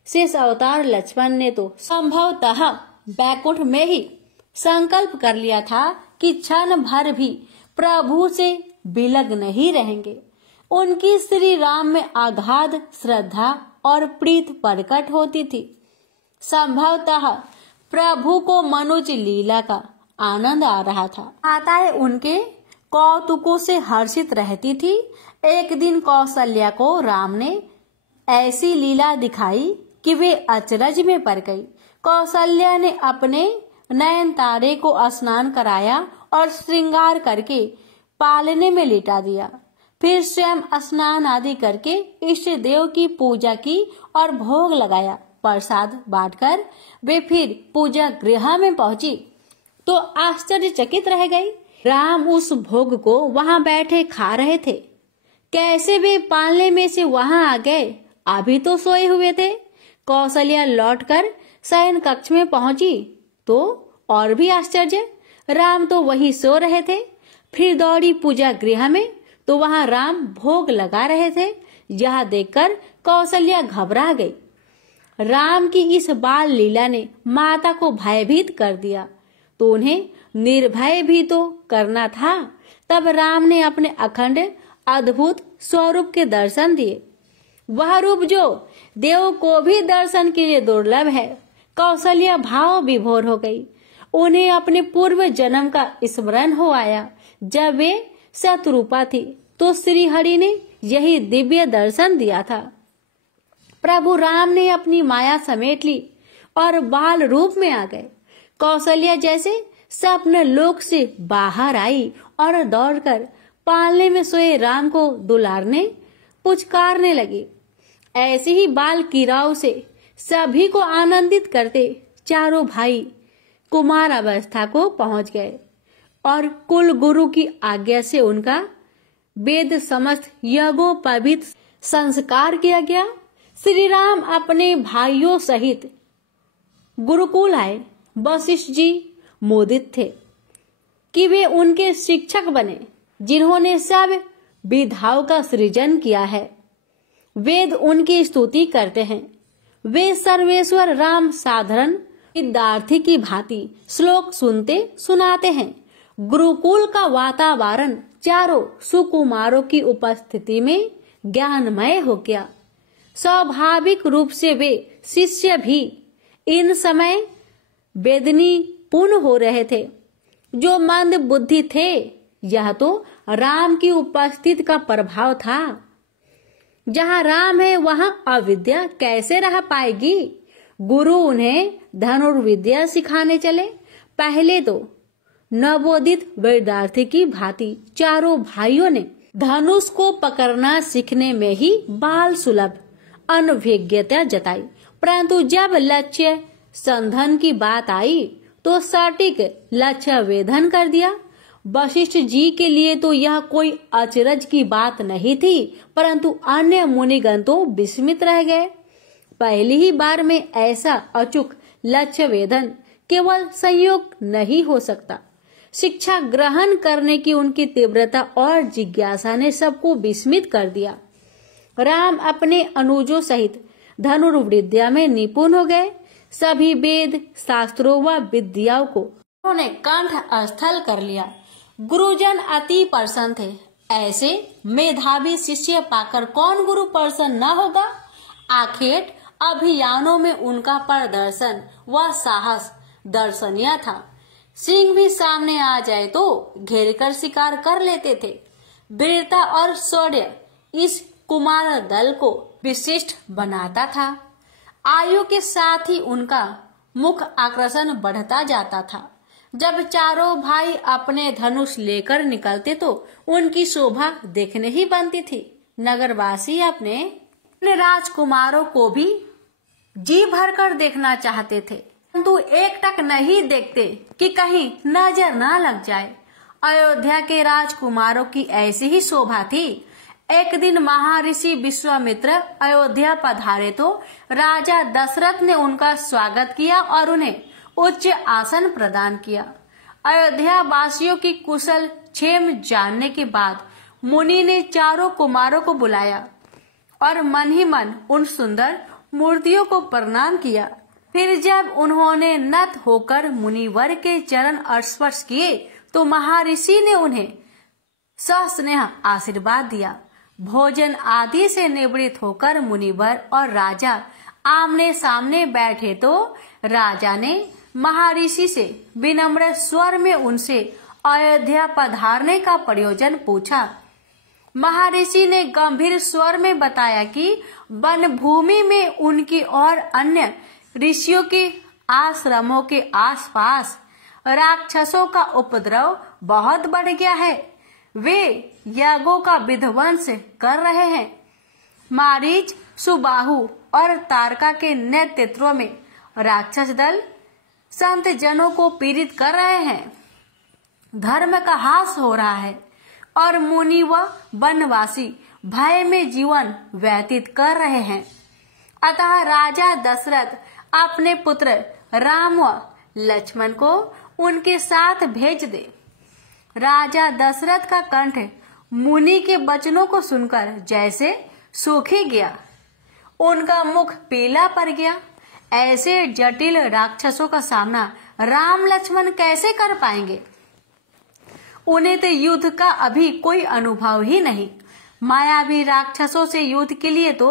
शेष अवतार लक्ष्मण ने तो संभवतः बैकुंठ में ही संकल्प कर लिया था कि क्षण भर भी प्रभु से विलग नहीं रहेंगे। उनकी श्री राम में अगाध श्रद्धा और प्रीत प्रकट होती थी। संभवतः प्रभु को मनुज लीला का आनंद आ रहा था। माताएं उनके कौतुकों से हर्षित रहती थी। एक दिन कौशल्या को राम ने ऐसी लीला दिखाई कि वे अचरज में पड़ गई। कौशल्या ने अपने नयन तारे को स्नान कराया और श्रृंगार करके पालने में लिटा दिया। फिर स्वयं स्नान आदि करके इष्ट देव की पूजा की और भोग लगाया। प्रसाद बांटकर वे फिर पूजा गृह में पहुंची तो आश्चर्यचकित रह गई। राम उस भोग को वहां बैठे खा रहे थे। कैसे वे पालने में से वहां आ गए? अभी तो सोए हुए थे। कौशल्या लौटकर शयन कक्ष में पहुंची तो और भी आश्चर्य, राम तो वहीं सो रहे थे। फिर दौड़ी पूजा गृह में तो वहां राम भोग लगा रहे थे। यह देखकर कौशल्या घबरा गई। राम की इस बाल लीला ने माता को भयभीत कर दिया, तो उन्हें निर्भय भी तो करना था। तब राम ने अपने अखंड अद्भुत स्वरूप के दर्शन दिए। वह रूप जो देव को भी दर्शन के लिए दुर्लभ है। कौशल्या भाव विभोर हो गई। उन्हें अपने पूर्व जन्म का स्मरण हो आया। जब वे शतरूपा थी तो श्री हरि ने यही दिव्य दर्शन दिया था। प्रभु राम ने अपनी माया समेट ली और बाल रूप में आ गए। कौशल्या जैसे स्वप्न लोक से बाहर आई और दौड़कर पालने में सोए राम को दुलारने पुचकारने लगी। ऐसे ही बाल किराओं से सभी को आनंदित करते चारों भाई कुमार अवस्था को पहुंच गए और कुल गुरु की आज्ञा से उनका वेद समस्त यज्ञोपवीत संस्कार किया गया। श्री राम अपने भाइयों सहित गुरुकुल आए। वशिष्ठ जी मोदित थे कि वे उनके शिक्षक बने, जिन्होंने सब विधाओं का सृजन किया है। वेद उनकी स्तुति करते हैं। वे सर्वेश्वर राम साधारण विद्यार्थी की भांति श्लोक सुनते सुनाते हैं। गुरुकुल का वातावरण चारों सुकुमारों की उपस्थिति में ज्ञानमय हो गया। स्वाभाविक रूप से वे शिष्य भी इन समय वेदनी पूर्ण हो रहे थे। जो मंद बुद्धि थे, यह तो राम की उपस्थिति का प्रभाव था। जहाँ राम है वहाँ अविद्या कैसे रह पाएगी? गुरु उन्हें धनुर्विद्या सिखाने चले। पहले तो नवोदित विद्यार्थी की भांति चारों भाइयों ने धनुष को पकड़ना सीखने में ही बाल सुलभ अनभिज्ञता जताई, परंतु जब लक्ष्य संधन की बात आई तो सटीक लक्ष्य वेधन कर दिया। वशिष्ठ जी के लिए तो यह कोई अचरज की बात नहीं थी, परंतु अन्य मुनिगण तो विस्मित रह गए। पहली ही बार में ऐसा अचूक लक्ष्य वेधन केवल संयोग नहीं हो सकता। शिक्षा ग्रहण करने की उनकी तीव्रता और जिज्ञासा ने सबको विस्मित कर दिया। राम अपने अनुजों सहित धनुर्विद्या में निपुण हो गए। सभी वेद शास्त्रों व विद्याओं को उन्होंने कंठ स्थल कर लिया। गुरुजन अति प्रसन्न थे। ऐसे मेधावी शिष्य पाकर कौन गुरु प्रसन्न न होगा। आखेट अभियानों में उनका प्रदर्शन व साहस दर्शनीय था। सिंह भी सामने आ जाए तो घेर कर शिकार कर लेते थे। वीरता और शौर्य इस कुमार दल को विशिष्ट बनाता था। आयु के साथ ही उनका मुख आकर्षण बढ़ता जाता था। जब चारों भाई अपने धनुष लेकर निकलते तो उनकी शोभा देखने ही बनती थी। नगरवासी अपने राजकुमारों को भी जी भरकर देखना चाहते थे, परंतु एक टक नहीं देखते कि कहीं नजर न लग जाए। अयोध्या के राजकुमारों की ऐसी ही शोभा थी। एक दिन महर्षि विश्वामित्र अयोध्या पधारे तो राजा दशरथ ने उनका स्वागत किया और उन्हें उच्च आसन प्रदान किया। अयोध्या वासियों की कुशल क्षेम जानने के बाद मुनि ने चारों कुमारों को बुलाया और मन ही मन उन सुंदर मूर्तियों को प्रणाम किया। फिर जब उन्होंने नत होकर मुनिवर के चरण स्पर्श किए तो महर्षि ने उन्हें सस्नेह आशीर्वाद दिया। भोजन आदि से निवृत्त होकर मुनिवर और राजा आमने सामने बैठे तो राजा ने महर्षि से विनम्र स्वर में उनसे अयोध्या पधारने का प्रयोजन पूछा। महर्षि ने गंभीर स्वर में बताया कि वन भूमि में उनकी और अन्य ऋषियों के आश्रमों के आसपास राक्षसों का उपद्रव बहुत बढ़ गया है। वे यागों का विध्वंस कर रहे हैं। मारीच, सुबाहु और तारका के नेतृत्व में राक्षस दल संत जनों को पीड़ित कर रहे हैं। धर्म का ह्रास हो रहा है और मुनि व वनवासी भय में जीवन व्यतीत कर रहे हैं। अतः राजा दशरथ अपने पुत्र राम व लक्ष्मण को उनके साथ भेज दे। राजा दशरथ का कंठ मुनि के वचनों को सुनकर जैसे सूख ही गया। उनका मुख पीला पड़ गया। ऐसे जटिल राक्षसों का सामना राम लक्ष्मण कैसे कर पाएंगे? उन्हें तो युद्ध का अभी कोई अनुभव ही नहीं। मायावी राक्षसों से युद्ध के लिए तो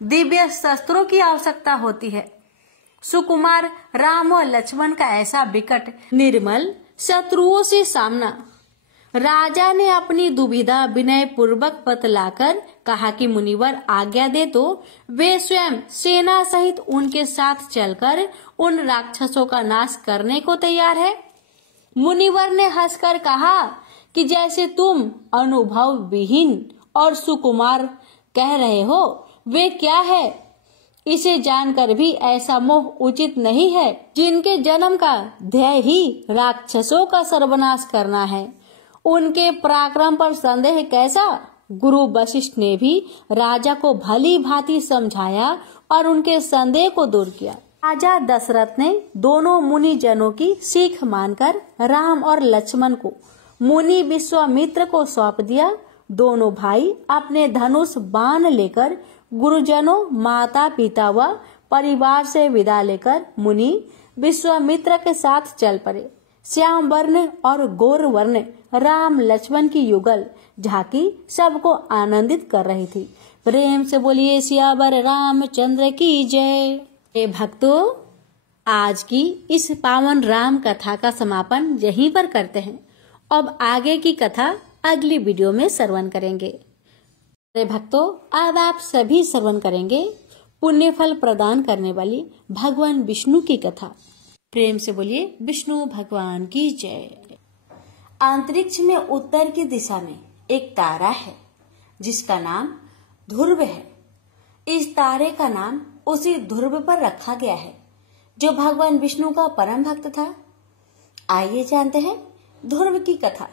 दिव्य शस्त्रों की आवश्यकता होती है। सुकुमार राम और लक्ष्मण का ऐसा विकट निर्मल शत्रुओं से सामना। राजा ने अपनी दुविधा विनय पूर्वक बतलाकर कहा कि मुनिवर आज्ञा दे तो वे स्वयं सेना सहित उनके साथ चलकर उन राक्षसों का नाश करने को तैयार है। मुनिवर ने हंसकर कहा कि जैसे तुम अनुभव विहीन और सुकुमार कह रहे हो, वे क्या है इसे जानकर भी ऐसा मोह उचित नहीं है, जिनके जन्म का ध्येय ही राक्षसों का सर्वनाश करना है। उनके पराक्रम पर संदेह कैसा? गुरु वशिष्ठ ने भी राजा को भली भांति समझाया और उनके संदेह को दूर किया। राजा दशरथ ने दोनों मुनि जनों की सीख मानकर राम और लक्ष्मण को मुनि विश्वामित्र को सौंप दिया। दोनों भाई अपने धनुष बाण लेकर गुरुजनों, माता पिता व परिवार से विदा लेकर मुनि विश्वामित्र के साथ चल पड़े। श्याम वर्ण और गौर वर्ण राम लक्ष्मण की युगल झांकी सबको आनंदित कर रही थी। प्रेम से बोलिए सियावर रामचंद्र की जय। हे भक्तों, आज की इस पावन राम कथा का समापन यहीं पर करते हैं। अब आगे की कथा अगली वीडियो में श्रवण करेंगे। भक्तों, अब आप सभी श्रवण करेंगे पुण्य फल प्रदान करने वाली भगवान विष्णु की कथा। प्रेम से बोलिए विष्णु भगवान की जय। अंतरिक्ष में उत्तर की दिशा में एक तारा है जिसका नाम ध्रुव है। इस तारे का नाम उसी ध्रुव पर रखा गया है जो भगवान विष्णु का परम भक्त था। आइए जानते हैं ध्रुव की कथा।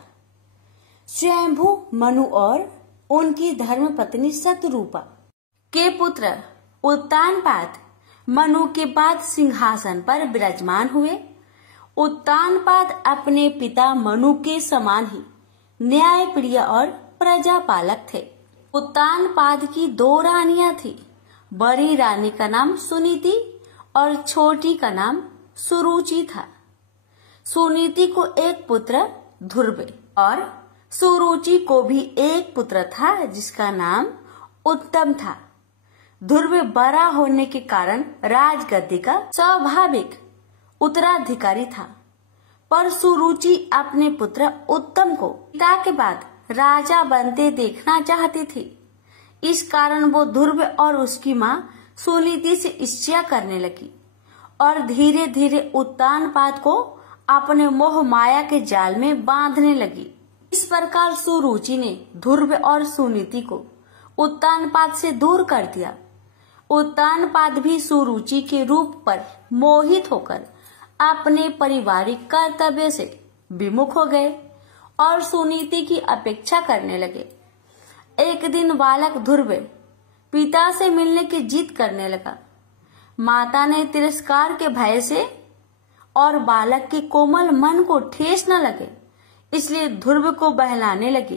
स्वयंभू मनु और उनकी धर्म पत्नी शतरूपा के पुत्र उत्तानपाद मनु के बाद सिंहासन पर विराजमान हुए। उत्तानपाद अपने पिता मनु के समान ही न्यायप्रिय और प्रजापालक थे। उत्तानपाद की 2 रानियां थी। बड़ी रानी का नाम सुनीति और छोटी का नाम सुरुचि था। सुनीति को एक पुत्र ध्रुव और सुरुचि को भी एक पुत्र था जिसका नाम उत्तम था। ध्रुव बड़ा होने के कारण राजगद्दी का स्वाभाविक उत्तराधिकारी था, पर सुरुचि अपने पुत्र उत्तम को पिता के बाद राजा बनते देखना चाहती थी। इस कारण वो ध्रुव और उसकी माँ सुनीति से ईर्ष्या करने लगी और धीरे धीरे उत्तानपाद को अपने मोह माया के जाल में बांधने लगी। इस प्रकार सुरुचि ने ध्रुव और सुनीति को उत्तानपाद से दूर कर दिया। उत्तानपाद भी सुरुचि के रूप पर मोहित होकर अपने पारिवारिक कर्तव्य से विमुख हो गए और सुनीति की अपेक्षा करने लगे। एक दिन बालक ध्रुव पिता से मिलने की जिद करने लगा। माता ने तिरस्कार के भय से और बालक के कोमल मन को ठेस न लगे इसलिए ध्रुव को बहलाने लगी,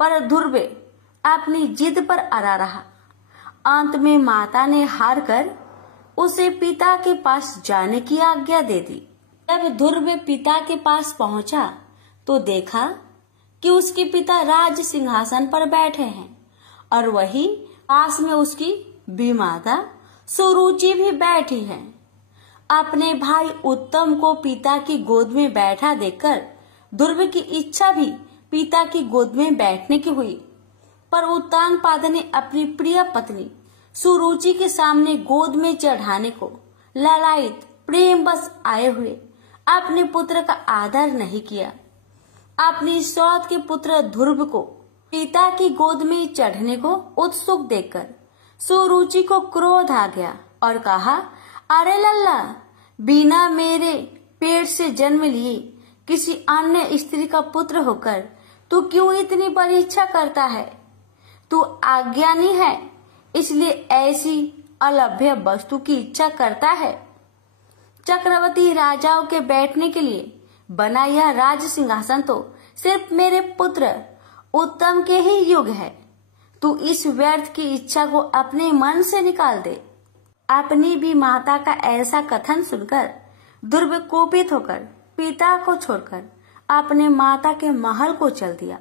पर ध्रुव अपनी जिद पर अड़ा रहा। अंत में माता ने हार कर उसे पिता के पास जाने की आज्ञा दे दी। जब ध्रुव पिता के पास पहुंचा तो देखा कि उसके पिता राज सिंहासन पर बैठे हैं और वही पास में उसकी बीमाता सुरुचि भी बैठी है। अपने भाई उत्तम को पिता की गोद में बैठा देखकर ध्रुव की इच्छा भी पिता की गोद में बैठने की हुई, पर उत्तानपाद ने अपनी प्रिय पत्नी सुरुचि के सामने गोद में चढ़ाने को लालायित प्रेम बस आए हुए अपने पुत्र का आदर नहीं किया। अपनी सौत के पुत्र ध्रुव को पिता की गोद में चढ़ने को उत्सुक देखकर सुरुचि को क्रोध आ गया और कहा, अरे लल्ला, बिना मेरे पेट से जन्म लिए किसी अन्य स्त्री का पुत्र होकर तू क्यों इतनी बड़ी इच्छा करता है? तू अज्ञानी है इसलिए ऐसी अलभ्य वस्तु की इच्छा करता है। चक्रवर्ती राजाओं के बैठने के लिए बना यह राज सिंहासन तो सिर्फ मेरे पुत्र उत्तम के ही युग है। तू इस व्यर्थ की इच्छा को अपने मन से निकाल दे। अपनी भी माता का ऐसा कथन सुनकर ध्रुव कोपित होकर पिता को छोड़कर अपने माता के महल को चल दिया।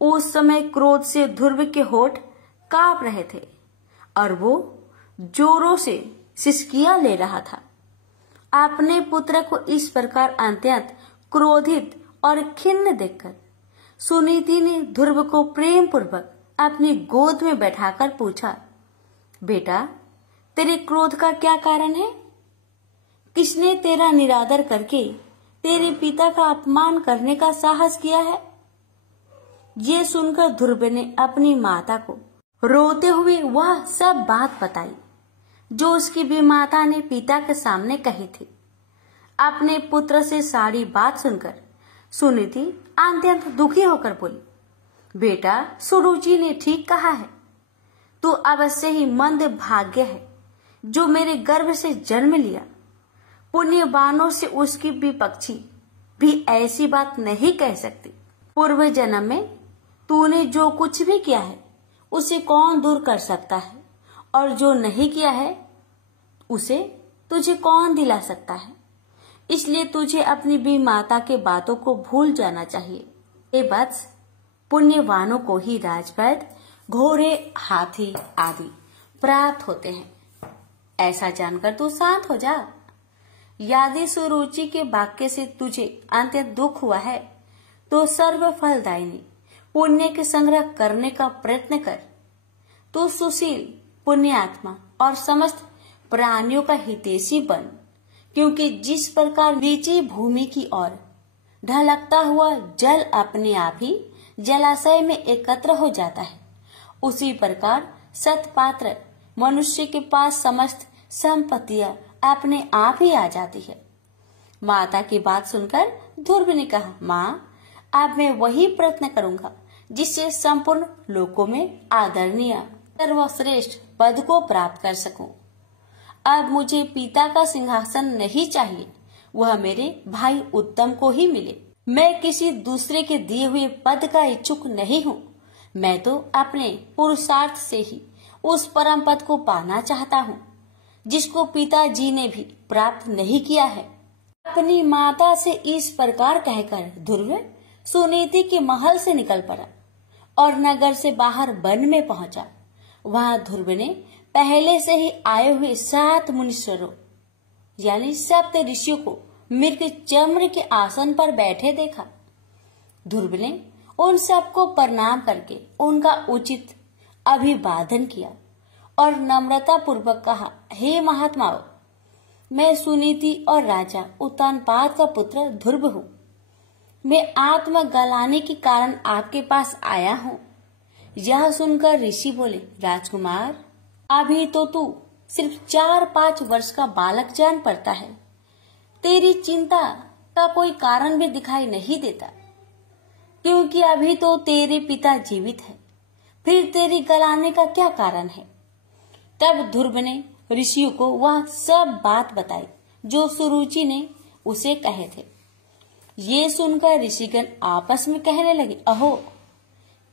उस समय क्रोध से ध्रुव के होठ कांप रहे थे और वो जोरों से सिसकियां ले रहा था। अपने पुत्र को इस प्रकार अत्यंत क्रोधित और खिन्न देखकर सुनीति ने ध्रुव को प्रेम पूर्वक अपनी गोद में बैठाकर पूछा, बेटा, तेरे क्रोध का क्या कारण है? किसने तेरा निरादर करके तेरे पिता का अपमान करने का साहस किया है? ये सुनकर ध्रुव ने अपनी माता को रोते हुए वह सब बात बताई जो उसकी बीमाता ने पिता के सामने कही थी। अपने पुत्र से सारी बात सुनकर सुनीति अत्यंत दुखी होकर बोली, बेटा, सुरुचि ने ठीक कहा है। तू अवश्य ही मंद भाग्य है जो मेरे गर्भ से जन्म लिया। पुण्यवानों से उसकी विपक्षी भी ऐसी बात नहीं कह सकती। पूर्व जन्म में तूने जो कुछ भी किया है उसे कौन दूर कर सकता है, और जो नहीं किया है उसे तुझे कौन दिला सकता है। इसलिए तुझे अपनी भी माता के बातों को भूल जाना चाहिए। ये वत्स, पुण्यवानों को ही राजपद, घोड़े, हाथी आदि प्राप्त होते हैं। ऐसा जानकर तू शांत हो जा। यदि सुरुचि के वाक्य से तुझे अत्यंत दुख हुआ है तो सर्व फलदायिनी पुण्य के संग्रह करने का प्रयत्न कर। तू सुशील, पुण्यात्मा और समस्त प्राणियों का हितैषी बन, क्योंकि जिस प्रकार नीची भूमि की ओर ढलकता हुआ जल अपने आप ही जलाशय में एकत्र हो जाता है, उसी प्रकार सत्पात्र मनुष्य के पास समस्त संपत्तियां अपने आप ही आ जाती है। माता की बात सुनकर ध्रुव ने कहा, माँ, अब मैं वही प्रयत्न करूंगा जिससे संपूर्ण लोकों में आदरणीय सर्वश्रेष्ठ पद को प्राप्त कर सकूं। अब मुझे पिता का सिंहासन नहीं चाहिए, वह मेरे भाई उत्तम को ही मिले। मैं किसी दूसरे के दिए हुए पद का इच्छुक नहीं हूँ। मैं तो अपने पुरुषार्थ से ही उस परम पद को पाना चाहता हूँ जिसको पिताजी ने भी प्राप्त नहीं किया है। अपनी माता से इस प्रकार कहकर ध्रुव सुनीति के महल से निकल पड़ा और नगर से बाहर वन में पहुंचा। वहां ध्रुव ने पहले से ही आए हुए 7 मुनीश्वरों यानी 7 ऋषियों को मृग चम्र के आसन पर बैठे देखा। ध्रुव ने उन सबको प्रणाम करके उनका उचित अभिवादन किया और नम्रता पूर्वक कहा, हे महात्माओं, मैं सुनीति और राजा उत्तानपाद का पुत्र ध्रुव हूँ। मैं आत्मा गलाने के कारण आपके पास आया हूँ। यह सुनकर ऋषि बोले, राजकुमार, अभी तो तू सिर्फ 4-5 वर्ष का बालक जान पड़ता है। तेरी चिंता का कोई कारण भी दिखाई नहीं देता, क्योंकि अभी तो तेरे पिता जीवित है। फिर तेरी गलाने का क्या कारण है? तब ध्रुव ने ऋषियों को वह सब बात बताई जो सुरुचि ने उसे कहे थे। ये सुनकर ऋषिगण आपस में कहने लगे, अहो,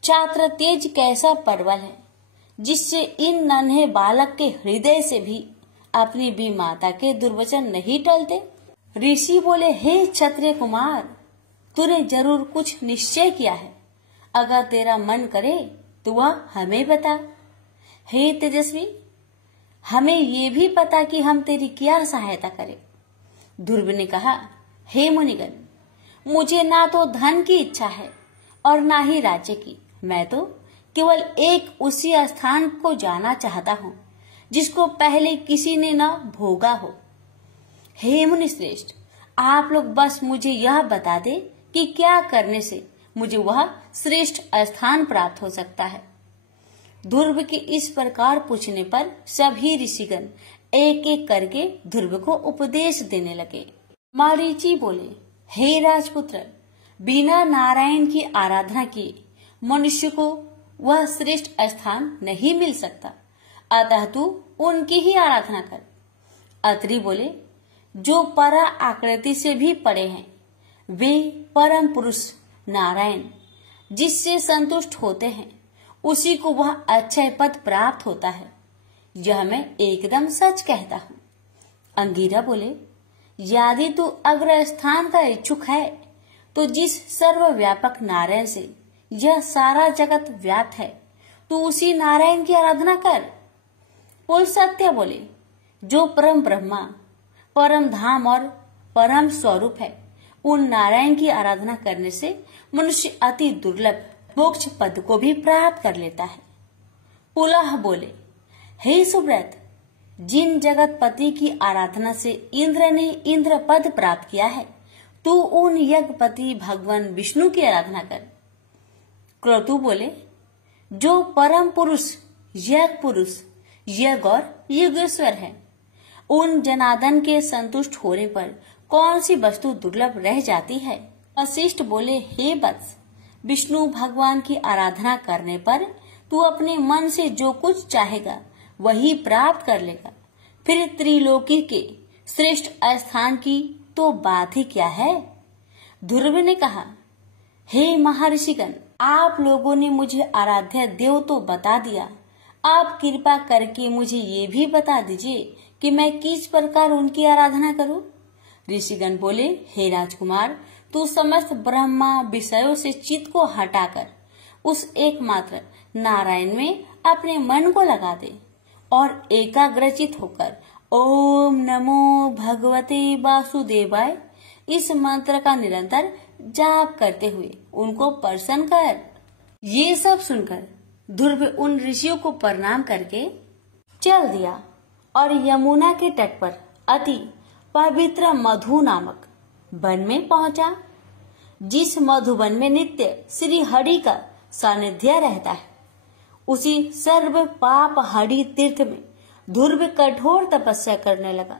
छात्र तेज कैसा परवल है, जिससे इन नन्हे बालक के हृदय से भी अपनी भी माता के दुर्वचन नहीं टलते। ऋषि बोले, हे क्षत्रिय कुमार, तूने जरूर कुछ निश्चय किया है। अगर तेरा मन करे तो वह हमें बता। हे तेजस्वी, हमें ये भी पता कि हम तेरी क्या सहायता करें। ध्रुव ने कहा, हे मुनिगण, मुझे ना तो धन की इच्छा है और ना ही राज्य की। मैं तो केवल एक उसी स्थान को जाना चाहता हूँ जिसको पहले किसी ने न भोगा हो। हे मुनि श्रेष्ठ, आप लोग बस मुझे यह बता दे कि क्या करने से मुझे वह श्रेष्ठ स्थान प्राप्त हो सकता है। ध्रुव के इस प्रकार पूछने पर सभी ऋषिगण एक एक करके ध्रुव को उपदेश देने लगे। मरीचि बोले, हे राजपुत्र, बिना नारायण की आराधना किए मनुष्य को वह श्रेष्ठ स्थान नहीं मिल सकता, अतः तू उनकी ही आराधना कर। अत्रि बोले, जो परा आकृति से भी पड़े हैं वे परम पुरुष नारायण जिससे संतुष्ट होते हैं, उसी को वह अक्षय पद प्राप्त होता है। यह मैं एकदम सच कहता हूँ। अंगिरा बोले, यदि तू अग्र स्थान का इच्छुक है तो जिस सर्वव्यापक नारायण से यह सारा जगत व्याप्त है, तू उसी नारायण की आराधना कर। पुलस्त्य बोले, जो परम ब्रह्मा, परम धाम और परम स्वरूप है, उन नारायण की आराधना करने से मनुष्य अति दुर्लभ मोक्ष पद को भी प्राप्त कर लेता है। पुलह बोले, हे सुव्रत, जिन जगतपति की आराधना से इंद्र ने इंद्र पद प्राप्त किया है, तू उन यज्ञपति भगवान विष्णु की आराधना कर। क्रतु बोले, जो परम पुरुष, यज्ञ पुरुष, यज्ञ और युगेश्वर है, उन जनार्दन के संतुष्ट होने पर कौन सी वस्तु दुर्लभ रह जाती है। वशिष्ठ बोले, हे वत्स, विष्णु भगवान की आराधना करने पर तू अपने मन से जो कुछ चाहेगा वही प्राप्त कर लेगा। फिर त्रिलोकी के श्रेष्ठ स्थान की तो बात ही क्या है। ध्रुव ने कहा, हे महर्षिगण, आप लोगों ने मुझे आराध्य देव तो बता दिया, आप कृपा करके मुझे ये भी बता दीजिए कि मैं किस प्रकार उनकी आराधना करूं। ऋषिगण बोले, हे राजकुमार, तू समस्त ब्रह्मा विषयों से चित्त को हटाकर उस एकमात्र नारायण में अपने मन को लगा दे और एकाग्रचित होकर ओम नमो भगवते वासुदेवाय इस मंत्र का निरंतर जाप करते हुए उनको प्रसन्न कर। ये सब सुनकर ध्रुव उन ऋषियों को प्रणाम करके चल दिया और यमुना के तट पर अति पवित्र मधु नामक वन में पहुंचा। जिस मधुवन में नित्य श्री हरि का सानिध्य रहता है, उसी सर्व पाप हरि तीर्थ में ध्रुव कठोर तपस्या करने लगा।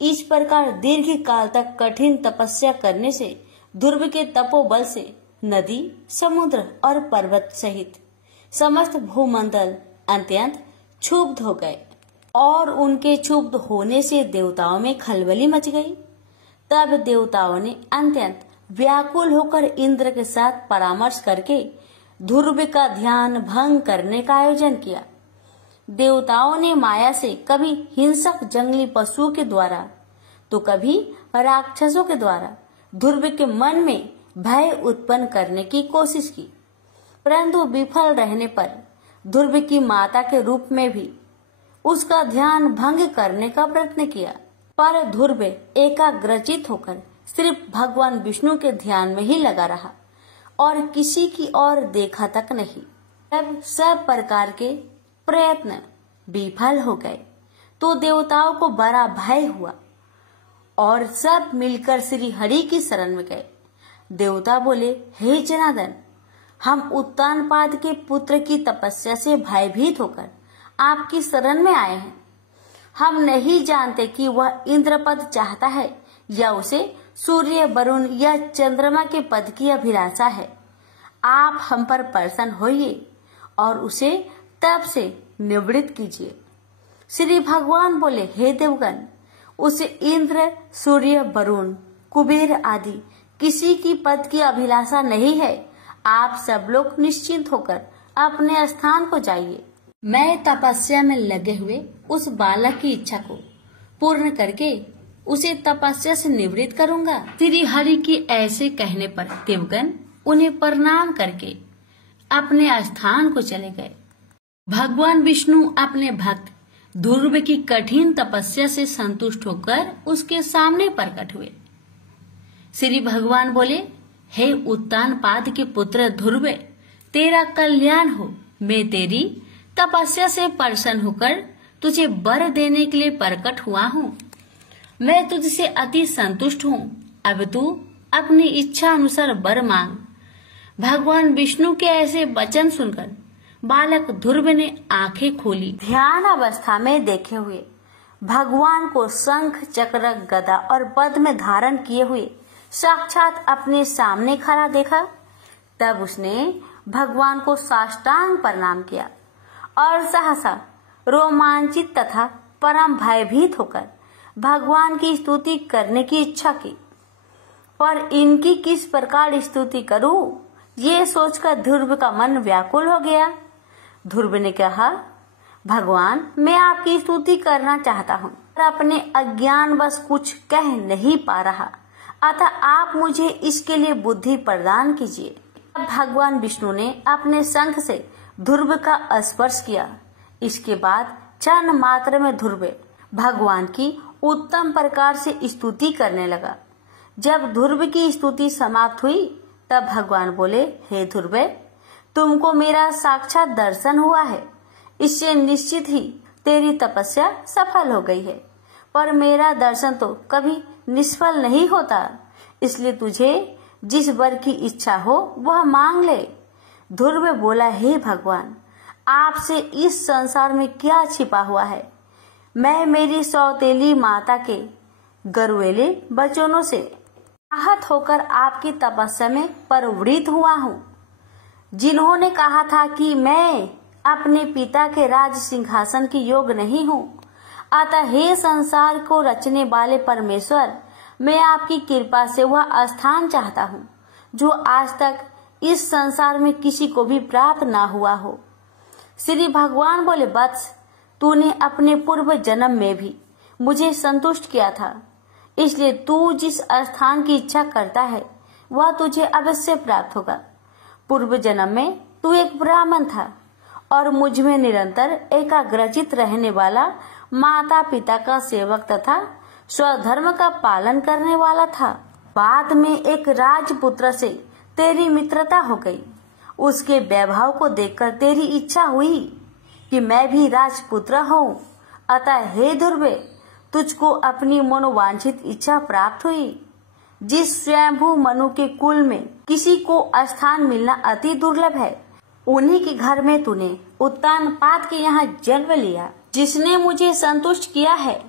इस प्रकार दीर्घ काल तक कठिन तपस्या करने से ध्रुव के तपोबल से नदी, समुद्र और पर्वत सहित समस्त भूमंडल अत्यंत क्षुब्ध हो गए और उनके क्षुब्ध होने से देवताओं में खलबली मच गई। तब देवताओं ने अत्यंत व्याकुल होकर इंद्र के साथ परामर्श करके ध्रुव का ध्यान भंग करने का आयोजन किया। देवताओं ने माया से कभी हिंसक जंगली पशुओं के द्वारा तो कभी राक्षसों के द्वारा ध्रुव के मन में भय उत्पन्न करने की कोशिश की, परंतु विफल रहने पर ध्रुव की माता के रूप में भी उसका ध्यान भंग करने का प्रयत्न किया। पर ध्रुव एकाग्रचित होकर सिर्फ भगवान विष्णु के ध्यान में ही लगा रहा और किसी की ओर देखा तक नहीं। जब सब प्रकार के प्रयत्न विफल हो गए तो देवताओं को बड़ा भय हुआ और सब मिलकर श्री हरि की शरण में गए। देवता बोले, हे जनार्दन, हम उत्तानपाद के पुत्र की तपस्या से भयभीत होकर आपकी शरण में आए हैं। हम नहीं जानते कि वह इंद्रपद चाहता है या उसे सूर्य, वरुण या चंद्रमा के पद की अभिलाषा है। आप हम पर प्रसन्न होइए और उसे तप से निवृत्त कीजिए। श्री भगवान बोले, हे देवगण, उसे इंद्र, सूर्य, वरुण, कुबेर आदि किसी की पद की अभिलाषा नहीं है। आप सब लोग निश्चिंत होकर अपने स्थान को जाइए। मैं तपस्या में लगे हुए उस बालक की इच्छा को पूर्ण करके उसे तपस्या से निवृत्त करूंगा। श्री हरि के ऐसे कहने पर देवगण उन्हें प्रणाम करके अपने स्थान को चले गए। भगवान विष्णु अपने भक्त ध्रुव की कठिन तपस्या से संतुष्ट होकर उसके सामने प्रकट हुए। श्री भगवान बोले, हे उत्तानपाद के पुत्र ध्रुव, तेरा कल्याण हो। मैं तेरी तपस्या से प्रसन्न होकर तुझे वर देने के लिए प्रकट हुआ हूँ। मैं तुझसे अति संतुष्ट हूँ। अब तू अपनी इच्छा अनुसार वर मांग। भगवान विष्णु के ऐसे वचन सुनकर बालक ध्रुव ने आंखें खोली। ध्यान अवस्था में देखे हुए भगवान को शंख, चक्र, गदा और पद्म में धारण किए हुए साक्षात अपने सामने खड़ा देखा। तब उसने भगवान को साष्टांग प्रणाम किया और सहसा रोमांचित तथा परम भयभीत होकर भगवान की स्तुति करने की इच्छा की। पर इनकी किस प्रकार स्तुति करूं, ये सोचकर ध्रुव का मन व्याकुल हो गया। ध्रुव ने कहा, भगवान, मैं आपकी स्तुति करना चाहता हूँ पर अपने अज्ञान बस कुछ कह नहीं पा रहा, अतः आप मुझे इसके लिए बुद्धि प्रदान कीजिए। भगवान विष्णु ने अपने शंख से ध्रुव का स्पर्श किया। इसके बाद क्षण मात्र में ध्रुव भगवान की उत्तम प्रकार से स्तुति करने लगा। जब ध्रुव की स्तुति समाप्त हुई तब भगवान बोले, हे ध्रुव, तुमको मेरा साक्षात दर्शन हुआ है। इससे निश्चित ही तेरी तपस्या सफल हो गई है। पर मेरा दर्शन तो कभी निष्फल नहीं होता, इसलिए तुझे जिस वर की इच्छा हो वह मांग ले। ध्रुव बोला, हे भगवान, आपसे इस संसार में क्या छिपा हुआ है। मैं मेरी सौतेली माता के गरुएले वचनों से आहत होकर आपकी तपस्या में प्रवृत्त हुआ हूँ, जिन्होंने कहा था कि मैं अपने पिता के राज सिंहासन की योग्य नहीं हूँ। अतः हे संसार को रचने वाले परमेश्वर, मैं आपकी कृपा से वह स्थान चाहता हूँ जो आज तक इस संसार में किसी को भी प्राप्त ना हुआ हो। श्री भगवान बोले, वत्स, तूने अपने पूर्व जन्म में भी मुझे संतुष्ट किया था, इसलिए तू जिस स्थान की इच्छा करता है वह तुझे अवश्य प्राप्त होगा। पूर्व जन्म में तू एक ब्राह्मण था और मुझ में निरंतर एकाग्रचित रहने वाला माता पिता का सेवक तथा स्वधर्म का पालन करने वाला था। बाद में एक राजपुत्र से तेरी मित्रता हो गई। उसके वैभव को देखकर तेरी इच्छा हुई कि मैं भी राजपुत्र हूँ। अतः हे ध्रुव, तुझको अपनी मनोवांछित इच्छा प्राप्त हुई। जिस स्वयंभू मनु के कुल में किसी को स्थान मिलना अति दुर्लभ है, उन्हीं के घर में तूने उत्तानपाद के यहाँ जन्म लिया। जिसने मुझे संतुष्ट किया है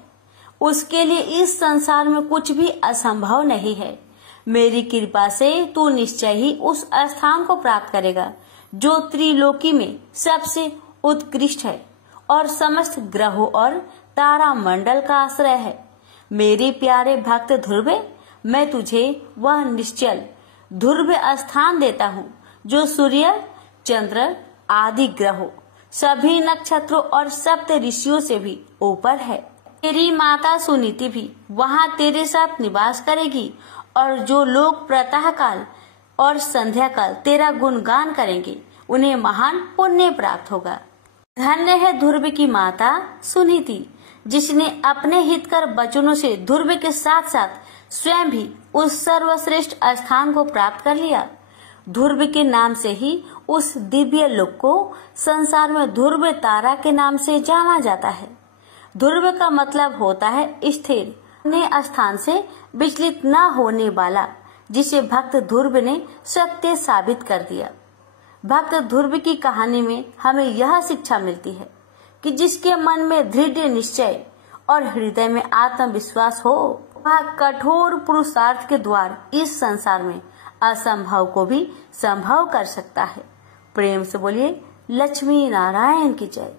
उसके लिए इस संसार में कुछ भी असंभव नहीं है। मेरी कृपा से तू निश्चय ही उस स्थान को प्राप्त करेगा जो त्रिलोकी में सबसे उत्कृष्ट है और समस्त ग्रहों और तारा मंडल का आश्रय है। मेरे प्यारे भक्त ध्रुव, मैं तुझे वह निश्चल ध्रुव स्थान देता हूँ जो सूर्य, चंद्र आदि ग्रहों, सभी नक्षत्रों और सप्त ऋषियों से भी ऊपर है। तेरी माता सुनीति भी वहाँ तेरे साथ निवास करेगी और जो लोग प्रातः काल और संध्या काल तेरा गुणगान करेंगे, उन्हें महान पुण्य प्राप्त होगा। धन्य है ध्रुव की माता सुनीति, जिसने अपने हितकर वचनों से ध्रुव के साथ साथ स्वयं भी उस सर्वश्रेष्ठ स्थान को प्राप्त कर लिया। ध्रुव के नाम से ही उस दिव्य लोक को संसार में ध्रुव तारा के नाम से जाना जाता है। ध्रुव का मतलब होता है स्थिर, अपने स्थान से विचलित न होने वाला, जिसे भक्त ध्रुव ने सत्य साबित कर दिया। भक्त ध्रुव की कहानी में हमें यह शिक्षा मिलती है कि जिसके मन में दृढ़ निश्चय और हृदय में आत्मविश्वास हो, वह कठोर पुरुषार्थ के द्वार इस संसार में असंभव को भी संभव कर सकता है। प्रेम से बोलिए लक्ष्मी नारायण की जय।